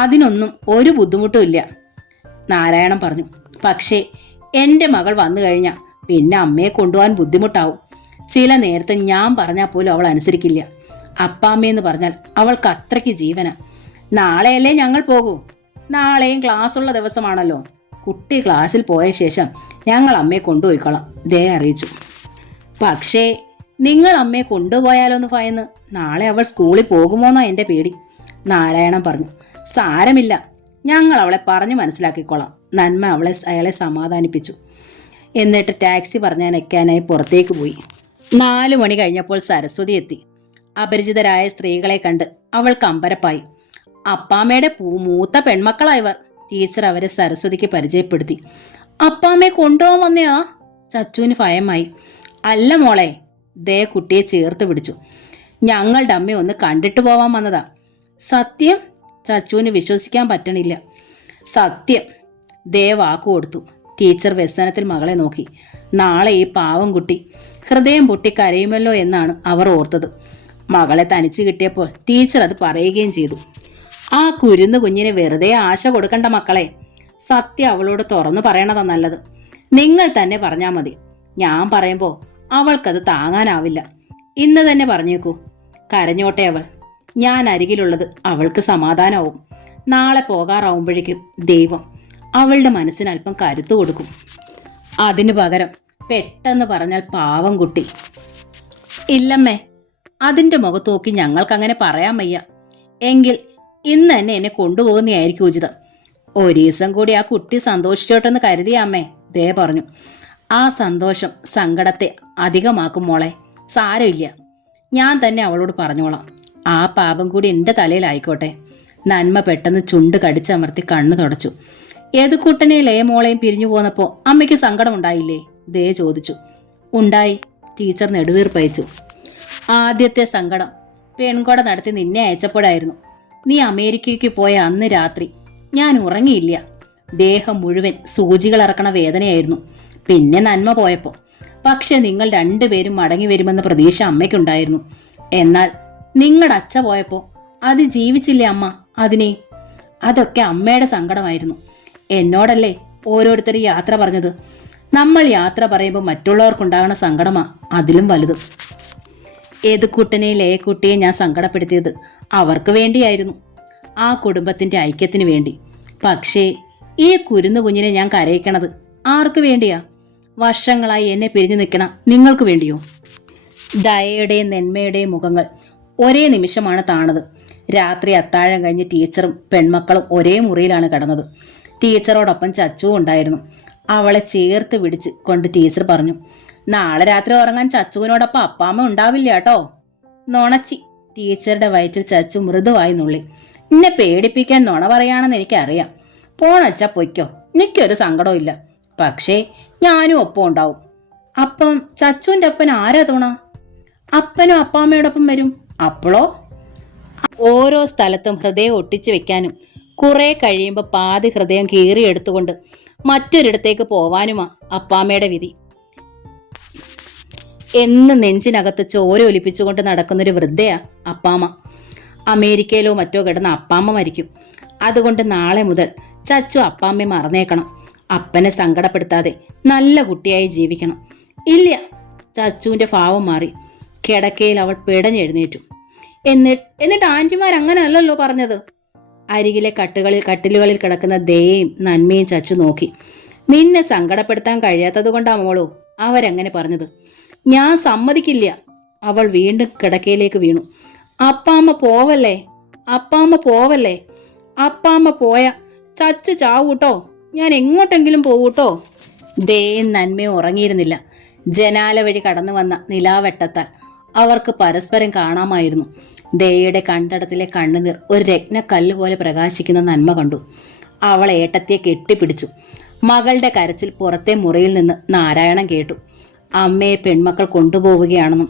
അതിനൊന്നും ഒരു ബുദ്ധിമുട്ടും ഇല്ല, നാരായണൻ പറഞ്ഞു. പക്ഷേ എൻ്റെ മകൾ വന്നു കഴിഞ്ഞാൽ പിന്നെ അമ്മയെ കൊണ്ടുപോകാൻ ബുദ്ധിമുട്ടാവും. ചില നേരത്തെ ഞാൻ പറഞ്ഞാൽ പോലും അവൾ അനുസരിക്കില്ല. അപ്പാമ്മയെന്ന് പറഞ്ഞാൽ അവൾക്ക് അത്രയ്ക്ക് ജീവന. നാളെയല്ലേ ഞങ്ങൾ പോകൂ. നാളെയും ക്ലാസ്സുള്ള ദിവസമാണല്ലോ. കുട്ടി ക്ലാസ്സിൽ പോയ ശേഷം ഞങ്ങൾ അമ്മയെ കൊണ്ടുപോയിക്കോളാം, ദേ അറിയിച്ചു. പക്ഷേ നിങ്ങൾ അമ്മയെ കൊണ്ടുപോയാലോന്ന് ഭയന്ന് നാളെ അവൾ സ്കൂളിൽ പോകുമോന്നാ എൻ്റെ പേടി, നാരായണൻ പറഞ്ഞു. സാരമില്ല, ഞങ്ങൾ അവളെ പറഞ്ഞു മനസ്സിലാക്കിക്കോളാം, നന്മ അയാളെ സമാധാനിപ്പിച്ചു. എന്നിട്ട് ടാക്സി പറഞ്ഞയക്കാനായി പുറത്തേക്ക് പോയി. 4 മണി കഴിഞ്ഞപ്പോൾ സരസ്വതി എത്തി. അപരിചിതരായ സ്ത്രീകളെ കണ്ട് അവൾ കമ്പരപ്പായി. അപ്പാമ്മയുടെ മൂത്ത പെൺമക്കളായവർ. ടീച്ചർ അവരെ സരസ്വതിക്ക് പരിചയപ്പെടുത്തി. അപ്പാമ്മയെ കൊണ്ടുപോകാൻ വന്നയാ? ചച്ചുവിന് ഭയമായി. അല്ല മോളെ, ദേ കുട്ടിയെ ചേർത്ത് പിടിച്ചു. ഞങ്ങളുടെ അമ്മയെ ഒന്ന് കണ്ടിട്ട് പോവാൻ വന്നതാ. സത്യം? ചച്ചുവിന് വിശ്വസിക്കാൻ പറ്റണില്ല. സത്യം, ദേ വാക്കു കൊടുത്തു. ടീച്ചർ വ്യസനത്തിൽ മകളെ നോക്കി. നാളെ ഈ പാവം കുട്ടി ഹൃദയം പൊട്ടി കരയുമല്ലോ എന്നാണ് അവർ ഓർത്തത്. മകളെ തനിച്ച് കിട്ടിയപ്പോൾ ടീച്ചർ അത് പറയുകയും ചെയ്തു. ആ കുരുന്നു കുഞ്ഞിന് വെറുതെ ആശ കൊടുക്കണ്ട മക്കളെ. സത്യം അവളോട് തുറന്നു പറയണതാ നല്ലത്. നിങ്ങൾ തന്നെ പറഞ്ഞാൽ മതി. ഞാൻ പറയുമ്പോൾ അവൾക്കത് താങ്ങാനാവില്ല. ഇന്ന് തന്നെ പറഞ്ഞേക്കൂ. കരഞ്ഞോട്ടെ അവൾ. ഞാൻ അരികിലുള്ളത് അവൾക്ക് സമാധാനമാവും. നാളെ പോകാറാവുമ്പോഴേക്കും ദൈവം അവളുടെ മനസ്സിന് അല്പം കരുത്തു കൊടുക്കും. അതിനു പകരം പെട്ടെന്ന് പറഞ്ഞാൽ പാവം കുട്ടി. ഇല്ലമ്മേ, അതിൻ്റെ മുഖത്ത് നോക്കി ഞങ്ങൾക്കങ്ങനെ പറയാൻ വയ്യ. എങ്കിൽ ഇന്ന് തന്നെ എന്നെ കൊണ്ടുപോകുന്നതായിരിക്കും ഉചിതം. ഒരു ദിവസം കൂടി ആ കുട്ടി സന്തോഷിച്ചോട്ടെന്ന് കരുതിയ അമ്മേ, ദേ പറഞ്ഞു. ആ സന്തോഷം സങ്കടത്തെ അധികമാക്കും മോളെ. സാരമില്ല, ഞാൻ തന്നെ അവളോട് പറഞ്ഞോളാം. ആ പാപം കൂടി എൻ്റെ തലയിലായിക്കോട്ടെ. നന്മ പെട്ടെന്ന് ചുണ്ട് കടിച്ചമർത്തി കണ്ണു തുടച്ചു. ഏതുക്കുട്ടനെയും ലയമോളെയും പിരിഞ്ഞു പോന്നപ്പോൾ അമ്മയ്ക്ക് സങ്കടം ഉണ്ടായില്ലേ? ദേ ചോദിച്ചു. ഉണ്ടായി, ടീച്ചർ നെടുവീർപ്പയച്ചു. ആദ്യത്തെ സങ്കടം പെൺകൊട നടത്തി നിന്നെ അയച്ചപ്പോഴായിരുന്നു. നീ അമേരിക്കയ്ക്ക് പോയ അന്ന് രാത്രി ഞാൻ ഉറങ്ങിയില്ല. ദേഹം മുഴുവൻ സൂചികൾ ഇറക്കണ വേദനയായിരുന്നു. പിന്നെ നന്മ പോയപ്പോൾ. പക്ഷെ നിങ്ങൾ രണ്ടുപേരും മടങ്ങി വരുമെന്ന പ്രതീക്ഷ അമ്മയ്ക്കുണ്ടായിരുന്നു. എന്നാൽ നിങ്ങളുടെ അച്ഛ പോയപ്പോൾ അത് ജീവിച്ചില്ലേ അമ്മ അതിനെ? അതൊക്കെ അമ്മയുടെ സങ്കടമായിരുന്നു. എന്നോടല്ലേ ഓരോരുത്തരും യാത്ര പറഞ്ഞത്. നമ്മൾ യാത്ര പറയുമ്പോൾ മറ്റുള്ളവർക്കുണ്ടാകുന്ന സങ്കടമാ അതിലും വലുത്. ഏതുക്കുട്ടനെയും ലയക്കുട്ടിയെ ഞാൻ സങ്കടപ്പെടുത്തിയത് അവർക്ക് വേണ്ടിയായിരുന്നു, ആ കുടുംബത്തിന്റെ ഐക്യത്തിന് വേണ്ടി. പക്ഷേ ഈ കുരുന്നു കുഞ്ഞിനെ ഞാൻ കരയിക്കണത് ആർക്ക് വേണ്ടിയാ? വർഷങ്ങളായി എന്നെ പിരിഞ്ഞു നിൽക്കണ നിങ്ങൾക്ക് വേണ്ടിയോ? ദയയുടെയും നെന്മയുടെയും മുഖങ്ങൾ ഒരേ നിമിഷമാണ് താണത്. രാത്രി അത്താഴം കഴിഞ്ഞ് ടീച്ചറും പെൺമക്കളും ഒരേ മുറിയിലാണ് കിടന്നത്. ടീച്ചറോടൊപ്പം ചച്ചുവും ഉണ്ടായിരുന്നു. അവളെ ചേർത്ത് പിടിച്ച് കൊണ്ട് ടീച്ചർ പറഞ്ഞു, നാളെ രാത്രി ഉറങ്ങാൻ ചച്ചുവിനോടൊപ്പം അപ്പാമ്മ ഉണ്ടാവില്ല കേട്ടോ. നുണച്ചി. ടീച്ചറുടെ വയറ്റിൽ ചച്ചു മൃദുവായി നുള്ളി. എന്നെ പേടിപ്പിക്കാൻ നുണ പറയാണെന്ന് എനിക്കറിയാം. പോണച്ച പൊയ്ക്കോ, എനിക്കൊരു സങ്കടവും ഇല്ല. പക്ഷേ ഞാനും ഒപ്പം ഉണ്ടാവും. അപ്പം ചച്ചുവിൻ്റെ അപ്പൻ ആരാ തുണ? അപ്പനും അപ്പാമ്മയോടൊപ്പം വരും. അപ്പോളോ? ഓരോ സ്ഥലത്തും ഹൃദയം ഒട്ടിച്ചു വെക്കാനും കുറെ കഴിയുമ്പോൾ പാതി ഹൃദയം കീറിയെടുത്തുകൊണ്ട് മറ്റൊരിടത്തേക്ക് പോവാനുമാ അപ്പാമ്മയുടെ വിധി. എന്ന് നെഞ്ചിനകത്ത് ചോര ഒലിപ്പിച്ചുകൊണ്ട് നടക്കുന്നൊരു വൃദ്ധയാ അപ്പാമ്മ. അമേരിക്കയിലോ മറ്റോ കിടന്ന അപ്പാമ്മ മരിക്കും. അതുകൊണ്ട് നാളെ മുതൽ ചച്ചു അപ്പാമ്മയെ മറന്നേക്കണം. അപ്പനെ സങ്കടപ്പെടുത്താതെ നല്ല കുട്ടിയായി ജീവിക്കണം. ഇല്ല. ചച്ചുവിൻ്റെ ഭാവം മാറി. കിടക്കയിൽ അവൾ പിടഞ്ഞെഴുന്നേറ്റു. എന്നിട്ട് ആൻറ്റിമാർ അങ്ങനെ അല്ലല്ലോ പറഞ്ഞത്. അരികിലെ കട്ടിലുകളിൽ കിടക്കുന്ന ദയയും നന്മയും ചച്ചു നോക്കി. നിന്നെ സങ്കടപ്പെടുത്താൻ കഴിയാത്തത് കൊണ്ടാ മോളോ അവരങ്ങനെ പറഞ്ഞത്. ഞാൻ സമ്മതിക്കില്ല. അവൾ വീണ്ടും കിടക്കയിലേക്ക് വീണു. അപ്പാമ്മ പോവല്ലേ, അപ്പാമ്മ പോവല്ലേ. അപ്പാമ്മ പോയ ചച്ചു ചാവൂട്ടോ. ഞാൻ എങ്ങോട്ടെങ്കിലും പോവൂട്ടോ. ദയയും നന്മയും ഉറങ്ങിയിരുന്നില്ല. ജനാല വഴി കടന്നു വന്ന നിലാവെട്ടത്താൽ അവർക്ക് പരസ്പരം കാണാമായിരുന്നു. ദയയുടെ കൺതടത്തിലെ കണ്ണുനീർ ഒരു രത്നക്കല്ല് പോലെ പ്രകാശിക്കുന്ന നന്മ കണ്ടു. അവൾ ഏട്ടത്തിയെ കെട്ടിപ്പിടിച്ചു. മകളുടെ കരച്ചിൽ പുറത്തെ മുറിയിൽ നിന്ന് നാരായണൻ കേട്ടു. അമ്മയെ പെൺമക്കൾ കൊണ്ടുപോവുകയാണെന്നും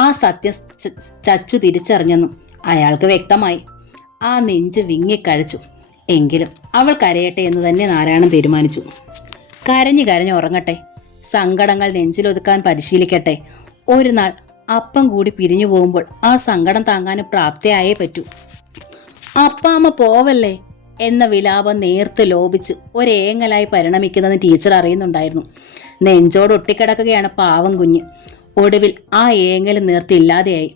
ആ സത്യം ചച്ചു തിരിച്ചറിഞ്ഞെന്നും അയാൾക്ക് വ്യക്തമായി. ആ നെഞ്ച് വിങ്ങിക്കഴിച്ചു. എങ്കിലും അവൾ കരയട്ടെ എന്ന് തന്നെ നാരായണൻ തീരുമാനിച്ചു. കരഞ്ഞു ഉറങ്ങട്ടെ. സങ്കടങ്ങൾ നെഞ്ചിലൊതുക്കാൻ പരിശീലിക്കട്ടെ. ഒരു നാൾ അപ്പം കൂടി പിരിഞ്ഞു പോകുമ്പോൾ ആ സങ്കടം താങ്ങാനും പ്രാപ്തിയായേ പറ്റൂ. അപ്പാമ്മ പോവല്ലേ എന്ന വിലാപം നേർത്ത് ലോപിച്ച് ഒരേങ്ങലായി പരിണമിക്കുന്നതെന്ന് ടീച്ചർ അറിയുന്നുണ്ടായിരുന്നു. നെഞ്ചോട് ഒട്ടിക്കിടക്കുകയാണ് പാവം കുഞ്ഞ്. ഒടുവിൽ ആ ഏങ്ങൽ നേർത്തില്ലാതെയായി.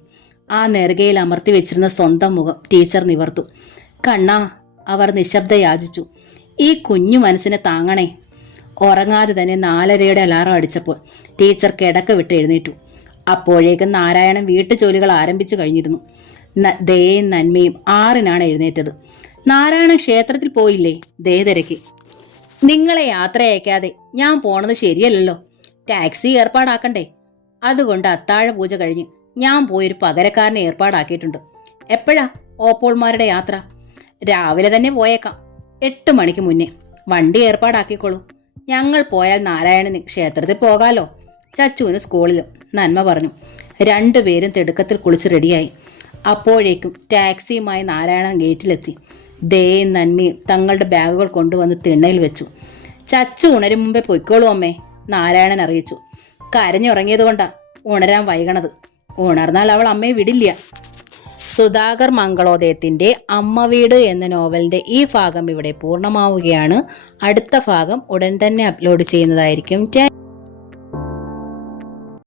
ആ നെറുകയിൽ അമർത്തി വെച്ചിരുന്ന സ്വന്തം മുഖം ടീച്ചർ നിവർന്നു. കണ്ണാ, അവർ നിശബ്ദ യാചിച്ചു. ഈ കുഞ്ഞു മനസ്സിനെ താങ്ങണേ. ഉറങ്ങാതെ തന്നെ 4:30 അലാറം അടിച്ചപ്പോൾ ടീച്ചർ കിടക്ക വിട്ട് എഴുന്നേറ്റു. അപ്പോഴേക്കും നാരായണൻ വീട്ടുജോലികൾ ആരംഭിച്ചു കഴിഞ്ഞിരുന്നു. ദയയും നന്മയും 6-നാണ് എഴുന്നേറ്റത്. നാരായണൻ ക്ഷേത്രത്തിൽ പോയില്ലേ? ദേ തിരക്കി. നിങ്ങളെ യാത്ര അയക്കാതെ ഞാൻ പോണത് ശരിയല്ലല്ലോ. ടാക്സി ഏർപ്പാടാക്കണ്ടേ? അതുകൊണ്ട് അത്താഴ പൂജ കഴിഞ്ഞ് ഞാൻ പോയൊരു പകരക്കാരനെ ഏർപ്പാടാക്കിയിട്ടുണ്ട്. എപ്പോഴാ ഓപ്പോൾമാരുടെ യാത്ര? രാവിലെ തന്നെ പോയേക്കാം, 8 മണിക്ക് മുന്നേ. വണ്ടി ഏർപ്പാടാക്കിക്കോളൂ. ഞങ്ങൾ പോയാൽ നാരായണന് ക്ഷേത്രത്തിൽ പോകാലോ, ചച്ചുവിന് സ്കൂളിലും, നന്മ പറഞ്ഞു. 2 പേരും തിടുക്കത്തിൽ കുളിച്ച് റെഡിയായി. അപ്പോഴേക്കും ടാക്സിയുമായി നാരായണൻ ഗേറ്റിലെത്തി. ദയയും നന്മയും തങ്ങളുടെ ബാഗുകൾ കൊണ്ടുവന്ന് തിണ്ണയിൽ വെച്ചു. ചച്ചു ഉണരും മുമ്പേ പൊയ്ക്കോളൂ അമ്മേ, നാരായണൻ അറിയിച്ചു. കരഞ്ഞുറങ്ങിയത് കൊണ്ടാ ഉണരാൻ വൈകണത്. ഉണർന്നാൽ അവൾ അമ്മയെ വിടില്ല. സുധാകർ മംഗളോദയത്തിൻ്റെ അമ്മ വീട് എന്ന നോവലിൻ്റെ ഈ ഭാഗം ഇവിടെ പൂർണ്ണമാവുകയാണ്. അടുത്ത ഭാഗം ഉടൻ തന്നെ അപ്ലോഡ് ചെയ്യുന്നതായിരിക്കും.